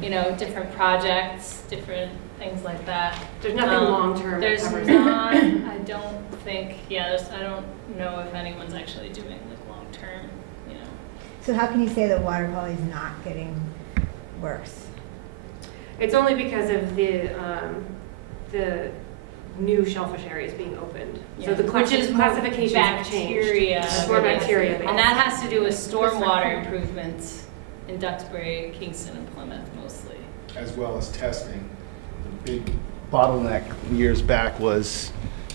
you know, different projects, different things like that. There's nothing long-term. There's not, I don't think, I don't know if anyone's actually doing like long-term, you know. So how can you say that water quality is not getting worse? It's only because of the new shellfish areas being opened. Yeah. So the classifications have changed. It's more bacteria. And that has to do with stormwater improvements in Duxbury, Kingston, and Plymouth mostly. As well as testing. The big bottleneck years back was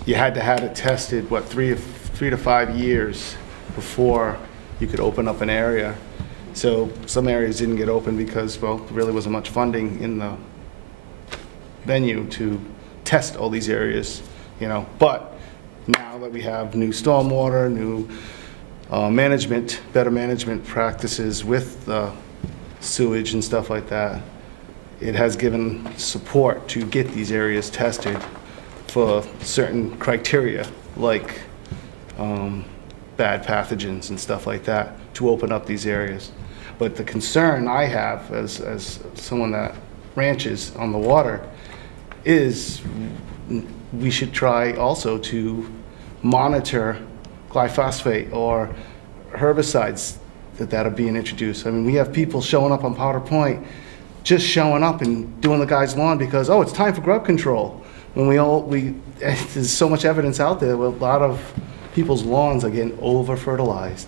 you had to have it tested, what, 3 to 5 years before you could open up an area. So some areas didn't get open because, well, there really wasn't much funding in the venue to test all these areas, you know. But now that we have new stormwater, new management, better management practices with sewage and stuff like that, it has given support to get these areas tested for certain criteria, like bad pathogens and stuff like that, to open up these areas. But the concern I have as someone that ranches on the water is we should try also to monitor glyphosate or herbicides that are being introduced. I mean, we have people showing up on Powder Point, just showing up and doing the guy's lawn because, oh, it's time for grub control. When there's so much evidence out there, a lot of people's lawns are getting over-fertilized.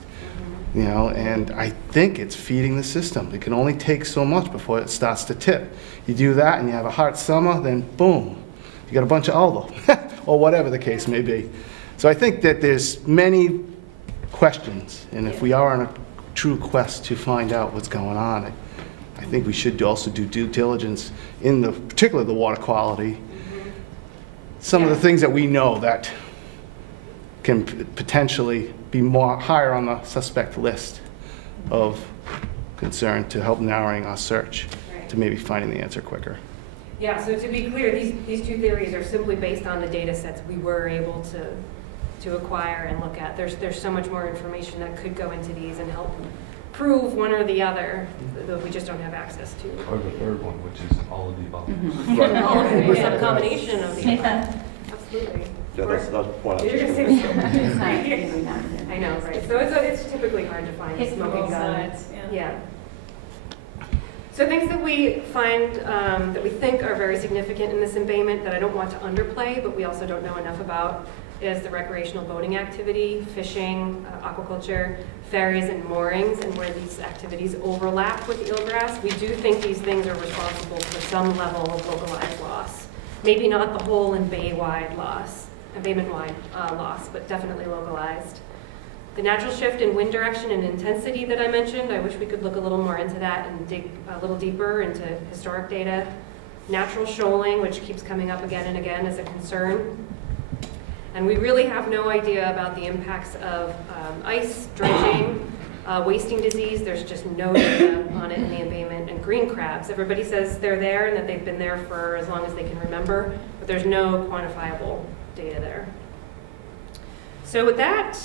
You know, and I think it's feeding the system. It can only take so much before it starts to tip. You do that and you have a hot summer, then boom, you got a bunch of algal, or whatever the case may be. So I think that there's many questions, and if we are on a true quest to find out what's going on, I think we should also do due diligence in particularly the water quality. Some of the things that we know that can potentially be more higher on the suspect list of concern to help narrowing our search to maybe finding the answer quicker. Yeah, so to be clear, these two theories are simply based on the data sets we were able to acquire and look at. There's so much more information that could go into these and help prove one or the other that we just don't have access to. Or the third one, which is all of the above. Right. All of it, or some combination of the above. Absolutely. Yeah, that's the point. You're going to say the I know, right? So it's typically hard to find smoking gun. Yeah. So things that we find, that we think are very significant in this embayment that I don't want to underplay, but we also don't know enough about, is the recreational boating activity, fishing, aquaculture, ferries, and moorings, and where these activities overlap with eelgrass. We do think these things are responsible for some level of localized loss. Maybe not the whole and bay-wide loss, embayment-wide loss, but definitely localized. The natural shift in wind direction and intensity that I mentioned, I wish we could look a little more into that and dig a little deeper into historic data. Natural shoaling, which keeps coming up again and again as a concern. And we really have no idea about the impacts of ice, dredging, wasting disease. There's just no data on it in the embayment. And green crabs. Everybody says they're there and that they've been there for as long as they can remember, but there's no quantifiable data there. So with that,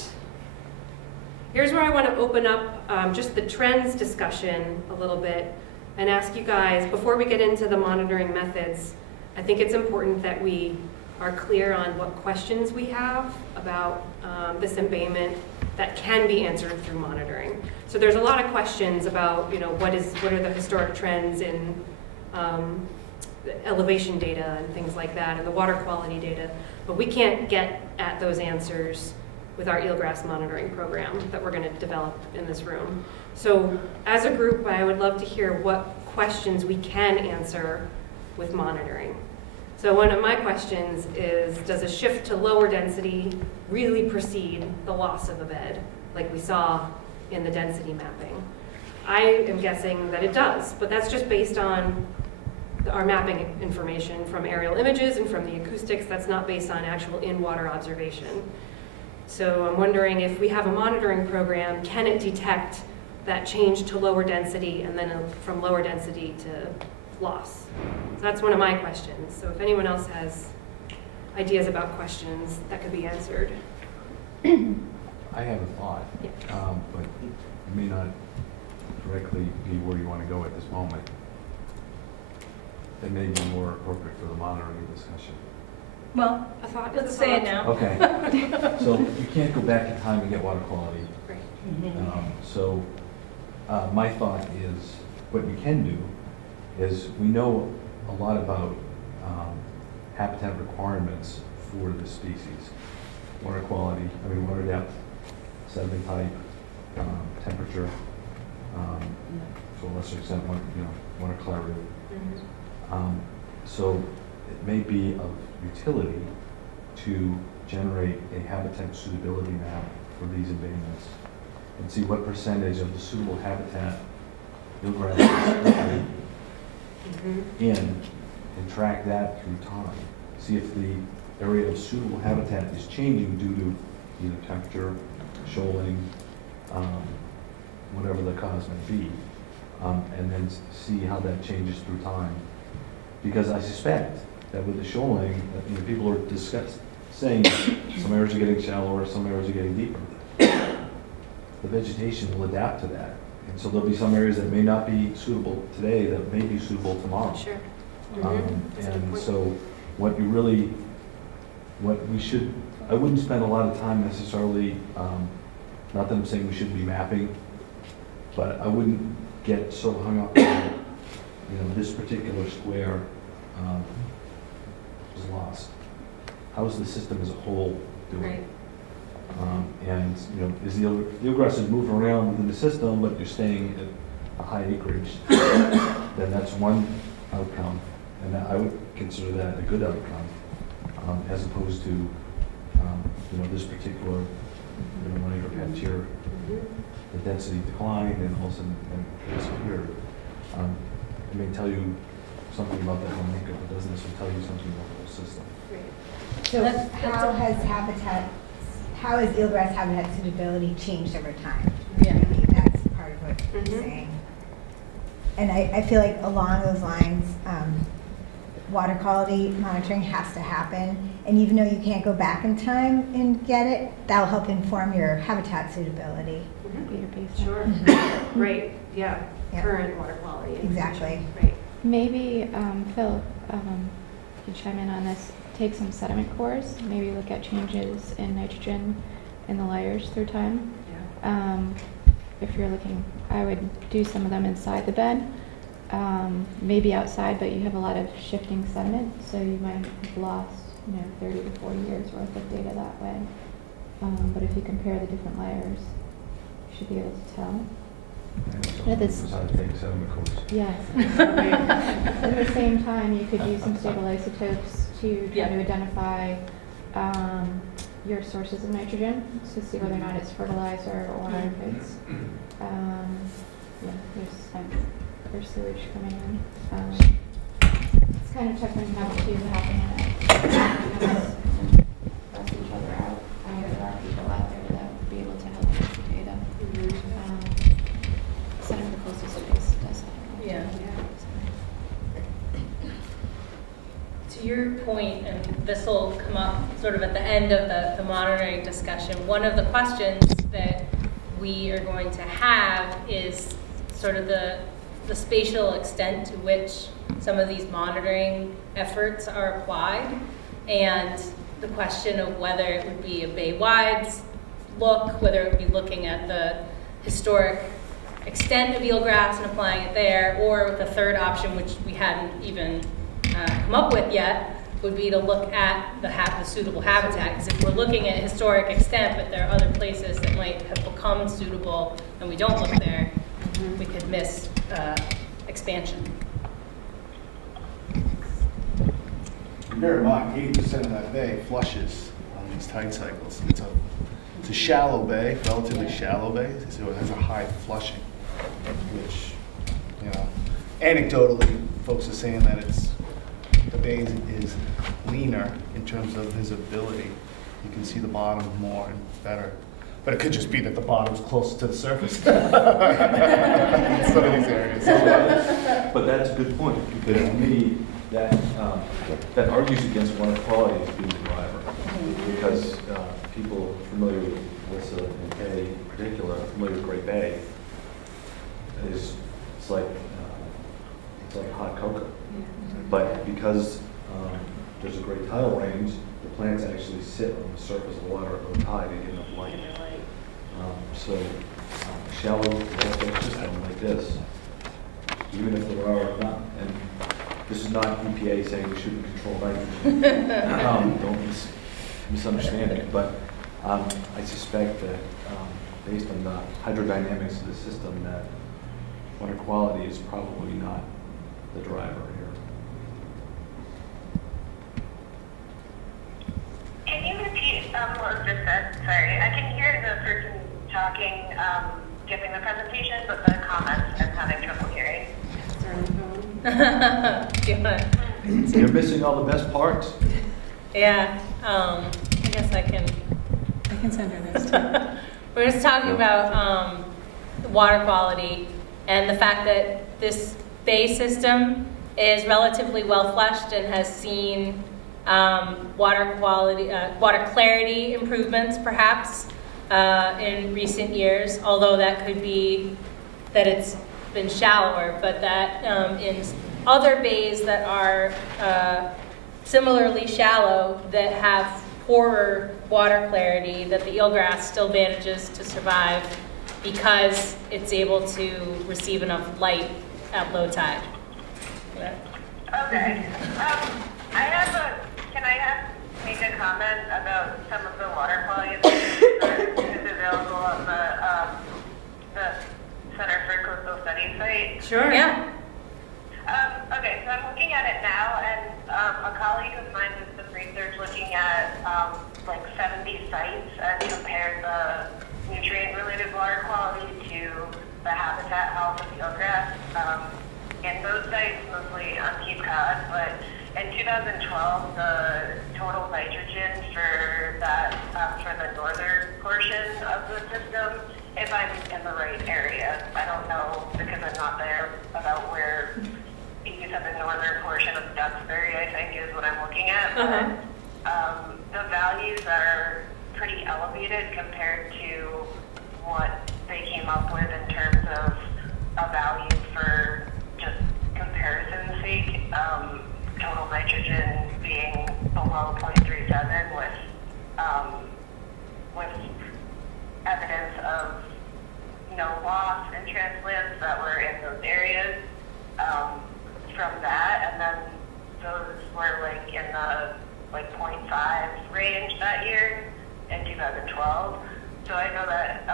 here's where I want to open up just the trends discussion a little bit and ask you guys, before we get into the monitoring methods, I think it's important that we are clear on what questions we have about this embayment that can be answered through monitoring. So there's a lot of questions about, what are the historic trends in the elevation data and things like that, and the water quality data, but we can't get at those answers with our eelgrass monitoring program that we're going to develop in this room. So as a group, I would love to hear what questions we can answer with monitoring. So one of my questions is, does a shift to lower density really precede the loss of a bed, like we saw in the density mapping? I am guessing that it does, but that's just based on our mapping information from aerial images and from the acoustics. That's not based on actual in-water observation. So I'm wondering, if we have a monitoring program, can it detect that change to lower density and then from lower density to loss? So that's one of my questions. So if anyone else has ideas about questions that could be answered. I have a thought, Yeah. but it may not directly be where you want to go at this moment. It may be more appropriate for the monitoring discussion. Well, A thought? let's say it now. Okay. So you can't go back in time and get water quality. Great. So my thought is, what we can do is, we know a lot about habitat requirements for the species. Water quality, water depth, sediment type, temperature, to a lesser extent, water clarity. So it may be of utility to generate a habitat suitability map for these embayments and see what percentage of the suitable habitat eelgrass is in, and track that through time. See if the area of suitable habitat is changing due to either temperature, shoaling, whatever the cause may be, and then see how that changes through time. Because I suspect that with the shoaling, people are saying some areas are getting shallower, some areas are getting deeper. The vegetation will adapt to that. And so there'll be some areas that may not be suitable today that may be suitable tomorrow. Sure. And so what we should, I wouldn't spend a lot of time necessarily, not that I'm saying we shouldn't be mapping, but I wouldn't get so hung up on, this particular square was lost. How is the system as a whole doing? Right. And is the eelgrass is moving around within the system, but you're staying at a high acreage, then that's one outcome, and I would consider that a good outcome, as opposed to this particular one acre patch here, the density declined and all of a sudden disappeared. It may tell you something about that 1 acre, but doesn't necessarily tell you something about the whole system. So how has eelgrass habitat suitability changed over time? Yeah. I think that's part of what you're saying. And I feel like along those lines, water quality monitoring has to happen. And even though you can't go back in time and get it, that'll help inform your habitat suitability. Sure. Right. Yeah. Current water quality. Exactly. Right. Maybe, Phil, you chime in on this. Take some sediment cores, maybe look at changes in nitrogen in the layers through time. Yeah. If you're looking, I would do some of them inside the bed, maybe outside, but you have a lot of shifting sediment, so you might have lost 30 to 40 years worth of data that way. But if you compare the different layers, you should be able to tell. How to take sediment cores. Yes. At the same time, you could use some stable isotopes to try to identify your sources of nitrogen to see whether or not it's fertilizer or if it's there's sewage coming in. It's kind of tough when you have two happening cross each other out. There are people out there that would be able to help with the data. Setting the closest space does that. Yeah. To your point, and this will come up sort of at the end of the monitoring discussion, one of the questions that we are going to have is sort of the spatial extent to which some of these monitoring efforts are applied, and the question of whether it would be a bay-wide look, whether it would be looking at the historic extent of eelgrass and applying it there, or the third option, which we hadn't even come up with yet, would be to look at the suitable habitat. Because if we're looking at historic extent, but there are other places that might have become suitable and we don't look there, we could miss expansion. Bear in mind, 80% of that bay flushes on these tide cycles. It's a shallow bay, relatively shallow bay, so it has a high flushing, which, you know, anecdotally, folks are saying that the bay is leaner in terms of visibility. You can see the bottom more and better. But it could just be that the bottom's closer to the surface. Some of these areas. But that's a good point, because to me, that argues against water quality as being the driver. Because people familiar with Wissa and Bay in particular, familiar with Great Bay, it's like hot cocoa. But because there's a great tidal range, the plants actually sit on the surface of the water at low tide and get enough light. So a shallow well-fed system like this, even if there are not, and this is not EPA saying we shouldn't control nitrogen. Don't misunderstand me, but I suspect that based on the hydrodynamics of the system, that water quality is probably not the driver here. Can you repeat what was just said? Sorry, I can hear the person talking, giving the presentation, but the comments I'm having trouble hearing. You're missing all the best parts. Yeah, I guess I can send her this too. We're just talking about water quality and the fact that this bay system is relatively well flushed and has seen water clarity improvements perhaps in recent years, although that could be that it's been shallower, but that in other bays that are similarly shallow that have poorer water clarity, that the eelgrass still manages to survive because it's able to receive enough light at low tide. Okay. Can I make a comment about some of the water quality that is available on the Center for Coastal Studies site? Sure. Yeah. Okay, so I'm looking at it now, and a colleague of mine did some research looking at like 70 sites and compared the nutrient-related water quality to the habitat health of eelgrass. In those sites, mostly on Cape Cod, but in 2012, the total nitrogen for that for the northern portion of the system, if I'm in the right area, I don't know because I'm not there about where. You said the northern portion of Duxbury, I think, is what I'm looking at. But the values are pretty elevated compared to what they came up with in terms of a value for just comparison's sake. Total nitrogen being below 0.37 with evidence of no loss in transplants that were in those areas. From that, and then those were like in the 0.5 range that year in 2012. So I know that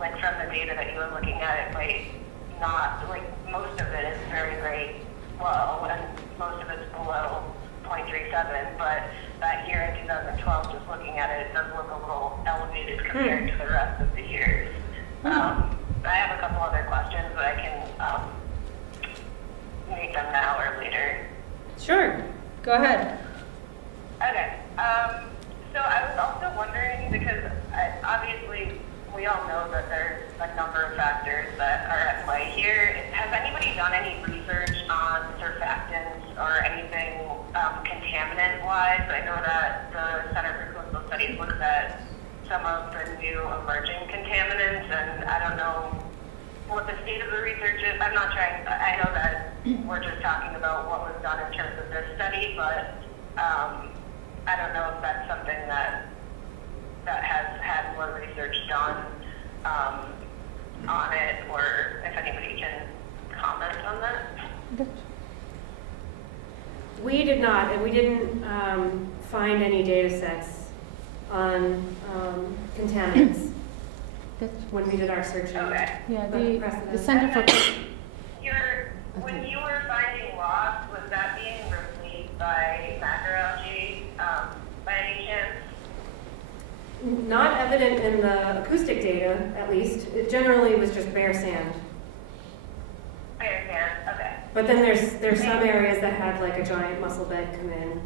like from the data that you were looking at, it might not, like most of it is very, very low, and most of it's below 0.37, but that year in 2012, just looking at it, it does look a little elevated compared to the rest of the years. I have a couple other questions, but I can make them now or later. Sure, go ahead. Okay, so I was also wondering, because obviously we all know that there's a number of factors that are at play here. Has anybody done any research on surfactants or anything contaminant-wise? I know that the Center for Coastal Studies looks at some of the new emerging contaminants, and I don't know what the state of the research is. I'm not trying, I know that we're just talking about what was done in terms of this study, but I don't know if that's something that has had more research done on it, or if anybody can comment on that. We did not, and we didn't find any data sets on contaminants when we did our searching. Okay. Yeah, But the Center for... When you were finding loss, was that being replaced by macroalgae by any chance? Not evident in the acoustic data, at least. It generally was just bare sand. Bare sand, okay. But then there's some areas that had like a giant mussel bed come in.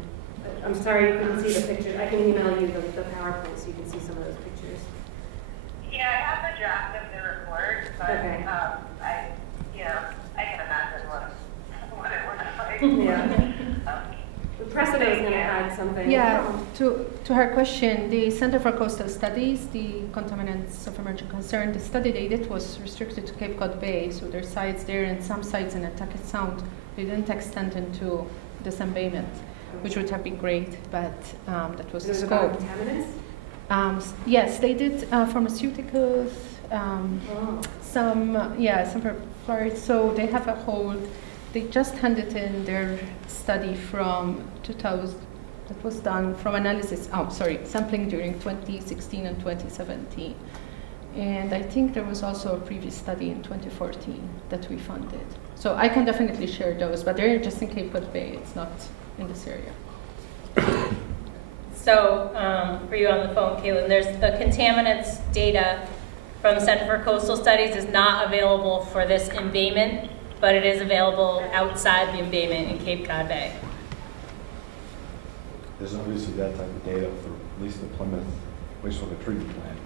I'm sorry you couldn't see the pictures. I can email you the PowerPoint so you can see some of those pictures. Yeah, I have the draft of the report, but Okay. I can imagine what it looks like. Yeah. Cressida was going to add something. Yeah, to her question, the Center for Coastal Studies, the contaminants of emerging concern, the study they did was restricted to Cape Cod Bay, so there are sites there and some sites in Nantucket Sound. They didn't extend into disembayment, which would have been great, but that was the scope. Contaminants? Yes, they did pharmaceuticals, some fluoride. So they have a hold. They just handed in their study from 2000. That was done from analysis. Sampling during 2016 and 2017. And I think there was also a previous study in 2014 that we funded. So I can definitely share those, but they're just in Cape Cod Bay. It's not in this area. So, for you on the phone, Caitlin, there's the contaminants data from the Center for Coastal Studies is not available for this embayment, but it is available outside the embayment in Cape Cod Bay. There's obviously that type of data for at least the Plymouth wastewater treatment plant.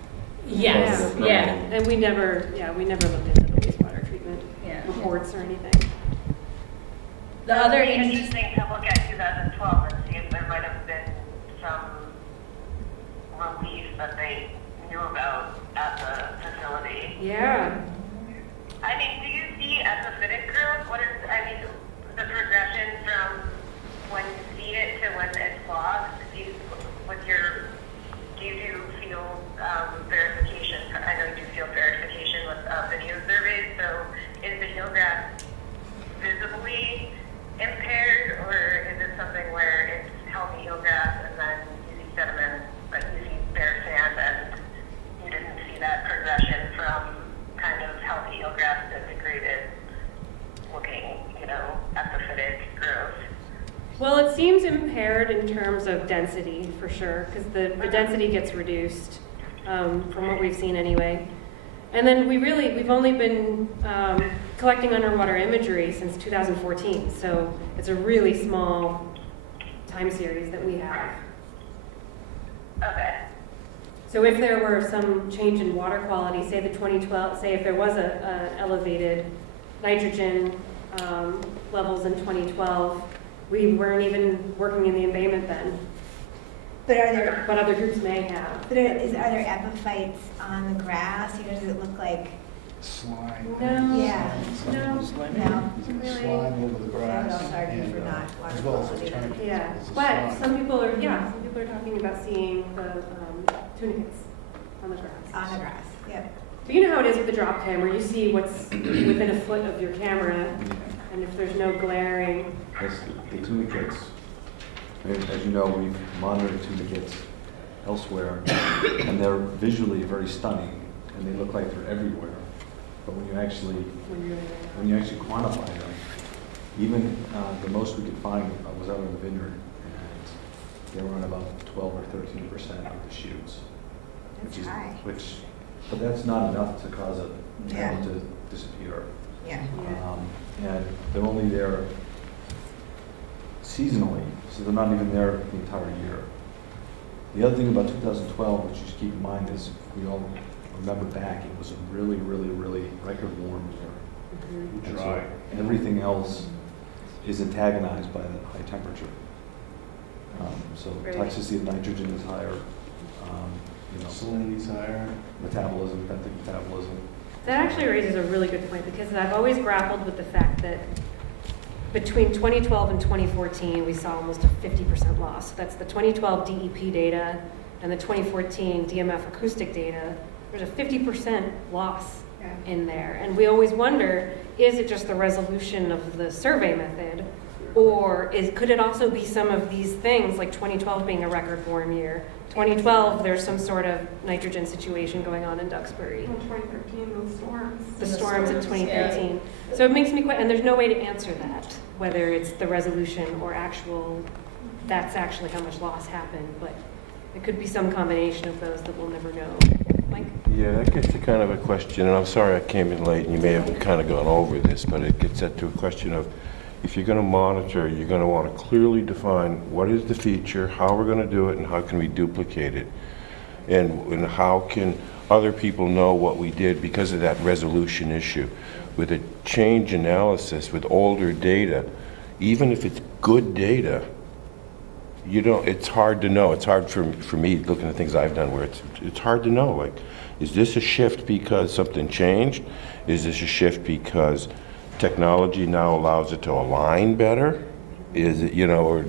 Yes, yeah. And we never looked into the wastewater treatment reports or anything. The other It'd be interesting to look at 2012 and see if there might have been some relief that they knew about at the facility. Yeah. I mean, do you see epiphytic growth? The progression from when you see it to when it's lost? Do you do field verification? I know you do field verification with video surveys. So is the eelgrass visibly impaired, or is it something where it's healthy eelgrass and then you see sediment, but you see bare sand and you didn't see that progression from kind of healthy eelgrass to degraded looking, epiphytic growth? Well, it seems impaired in terms of density, for sure, because the density gets reduced from what we've seen anyway. And then we've only been collecting underwater imagery since 2014, so it's a really small time series that we have. Okay. So if there were some change in water quality, say if there was a elevated nitrogen levels in 2012, we weren't even working in the embayment then. But other groups may have. But are there epiphytes on the grass? Does it look like slime? No. Yeah. No. Really? Slime over the grass. That's arguing for not water as well as quality. alternative. Yeah, It's a but slime. some people are talking about seeing the tunicates on the grass. On the grass, yep. But you know how it is with the drop camera. You see what's within a foot of your camera, and if there's no glaring. Yes, the tunicates. As you know, we've monitored tunicates elsewhere, and they're visually very stunning, and they look like they're everywhere. But when you actually quantify them, even the most we could find was out in the vineyard, and they were on about 12 or 13% of the shoots. That's high. But that's not enough to cause a Yeah. animal to disappear. Yeah. And they're only there seasonally, so they're not even there the entire year. The other thing about 2012, which you should keep in mind, is we all remember back, it was a really, really, really record warm year. And so Dry. everything else is antagonized by the high temperature. So Right. toxicity of nitrogen is higher. Salinity's higher. Metabolism, benthic metabolism. That actually raises a really good point, because I've always grappled with the fact that between 2012 and 2014, we saw almost a 50% loss. That's the 2012 DEP data and the 2014 DMF acoustic data. There's a 50% loss in there. And we always wonder, is it just the resolution of the survey method, Or could it also be some of these things, like 2012 being a record warm year? 2012, there's some sort of nitrogen situation going on in Duxbury. In 2013, those storms. The storms in 2013. So it makes me and there's no way to answer that, whether it's the resolution or that's actually how much loss happened, but it could be some combination of those that we'll never know. Mike? Yeah, that gets to kind of a question, and I'm sorry I came in late and you may have kind of gone over this, but it gets to a question of, if you're going to monitor, you're going to want to clearly define what is the feature, how we're going to do it, and how can we duplicate it, and how can other people know what we did because of that resolution issue. With a change analysis, with older data, even if it's good data, it's hard to know. It's hard for me looking at things I've done where it's hard to know, like, is this a shift because something changed? Is this a shift because technology now allows it to align better? Is it, or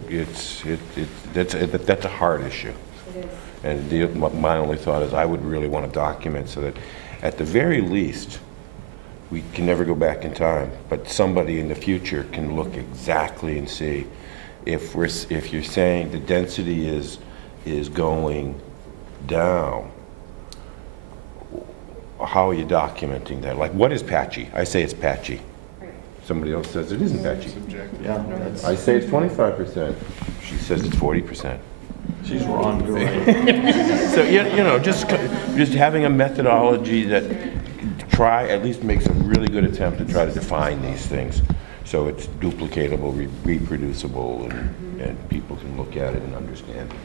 that's a hard issue. It is. And my only thought is I would really want to document so that at the very least, we can never go back in time, but somebody in the future can look exactly and see if you're saying the density is going down, how are you documenting that? Like, what is patchy? I say it's patchy. Somebody else says it isn't patchy. Yeah, I say it's 25%. She says it's 40%. She's wrong, you're right. So, just having a methodology that at least makes a really good attempt to try to define these things so it's duplicatable, reproducible, and people can look at it and understand it.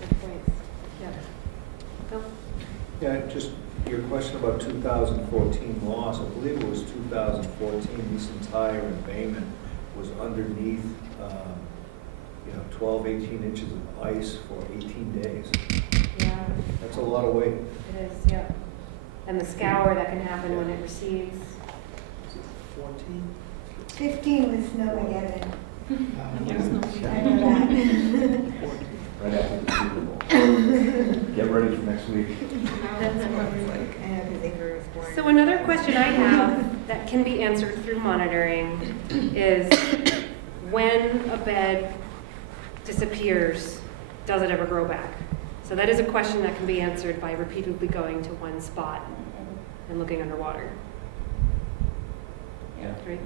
Good points. Yeah. Bill? Yeah, just your question about 2014 loss, I believe it was 2014, this entire embayment was underneath 12, 18 inches of ice for 18 days. Yeah. That's a lot of weight. It is, yeah. And the scour that can happen when it recedes. 14? 15 was Snowmageddon. I know that. Right after the Super Bowl. Get ready for next week. So another question I have that can be answered through monitoring is when a bed disappears, does it ever grow back? So that is a question that can be answered by repeatedly going to one spot and looking underwater. Yeah. Right?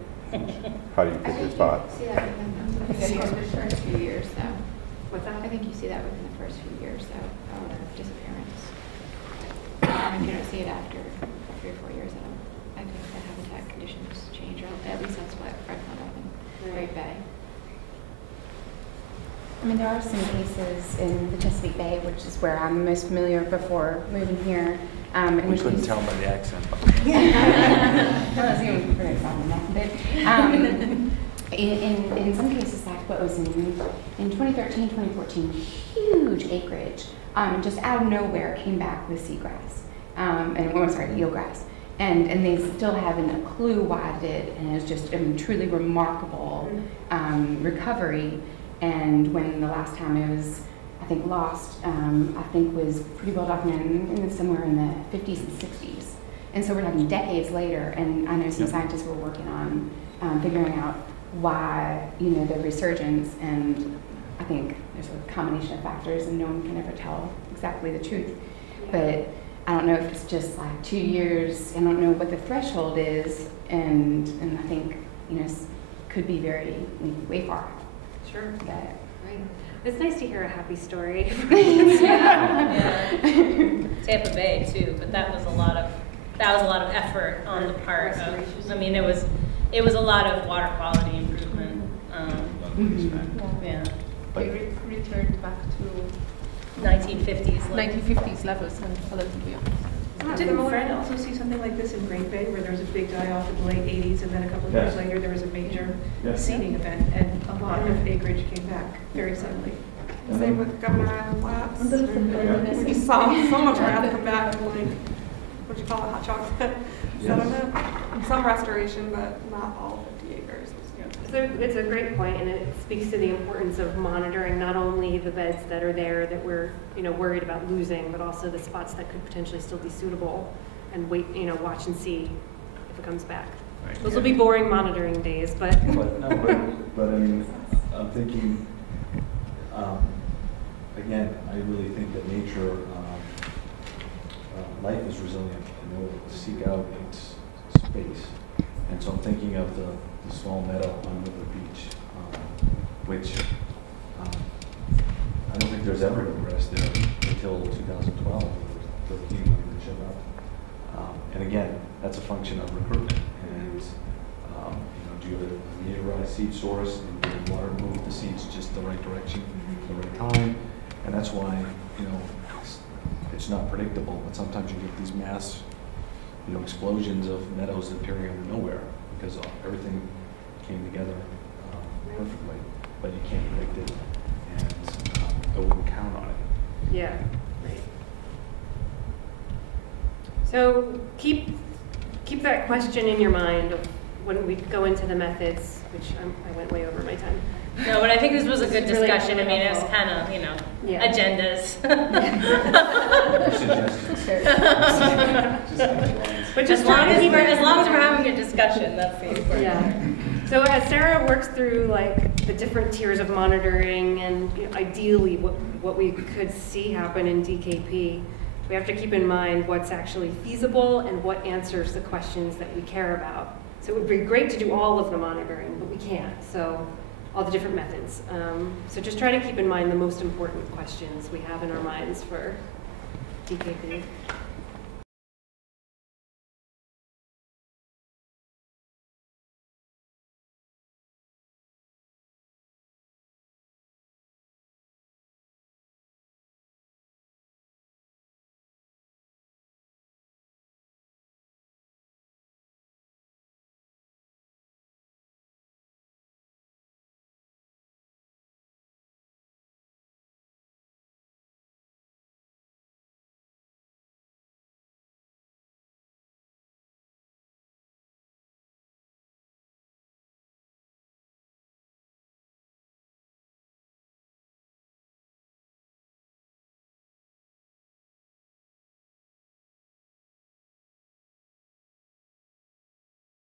How do you pick your spot? See that within the first few years, though. What's that? I think you see that within the first few years, though, of disappearance. You don't see it after 3 or 4 years at all. I think the habitat conditions change, or at least that's what Fred found out in Great Bay. I mean, there are some cases in the Chesapeake Bay, which is where I'm most familiar before moving here. We couldn't tell by the accent. That was even very in some cases, like what was in 2013, 2014, huge acreage, just out of nowhere came back with seagrass, eelgrass. And they still haven't a clue why it did, and it's just truly remarkable recovery. And when the last time it was, I think, lost, I think was pretty well documented somewhere in the 50s and 60s. And so we're talking decades later, and I know some scientists were working on figuring out why, the resurgence, and I think there's a combination of factors, and no one can ever tell exactly the truth. But I don't know if it's just like 2 years. I don't know what the threshold is, and I think could be way far. Sure. But, right. It's nice to hear a happy story. Tampa Bay too, but that was a lot of effort on the part of. I mean, it was a lot of water quality improvement. Yeah. They returned back to 1950s levels and a little beyond. Didn't Fred also see something like this in Great Bay, where there was a big die-off in the late 80s, and then a couple of years later there was a major seeding event, and a lot of acreage came back very suddenly. Same with Governor Island Flats. We just saw so much grass come back, and what do you call it, hot chocolate? Sediment. Some restoration, but not all 50 acres. So it's a great point, and it speaks to the importance of monitoring not only the beds that are there that we're worried about losing, but also the spots that could potentially still be suitable, and watch and see if it comes back. Those will be boring monitoring days, but. But I mean, I'm thinking, again, I really think that nature, life is resilient and will seek out its space. And so I'm thinking of the small meadow on River Beach, which I don't think there's ever been grass there until 2012, or 13 when they showed up. And again, that's a function of recruitment. And do you have a meteorized seed source and do the water move the seeds just the right direction, the right time? And that's why, it's not predictable, but sometimes you get these mass, explosions of meadows appearing out of nowhere because everything came together perfectly, but you can't predict it, and I wouldn't count on it. Yeah, right. So keep that question in your mind of when we go into the methods, which I went way over my time. No, but I think this was a good Really discussion. I mean, it was helpful. kind of, Yeah. agendas. But just as long as keep we're having a discussion, that's the important Yeah. part. So as Sarah works through like the different tiers of monitoring and ideally what we could see happen in DKP, we have to keep in mind what's actually feasible and what answers the questions that we care about. So it would be great to do all of the monitoring, but we can't. So all the different methods. So just try to keep in mind the most important questions we have in our minds for DKP.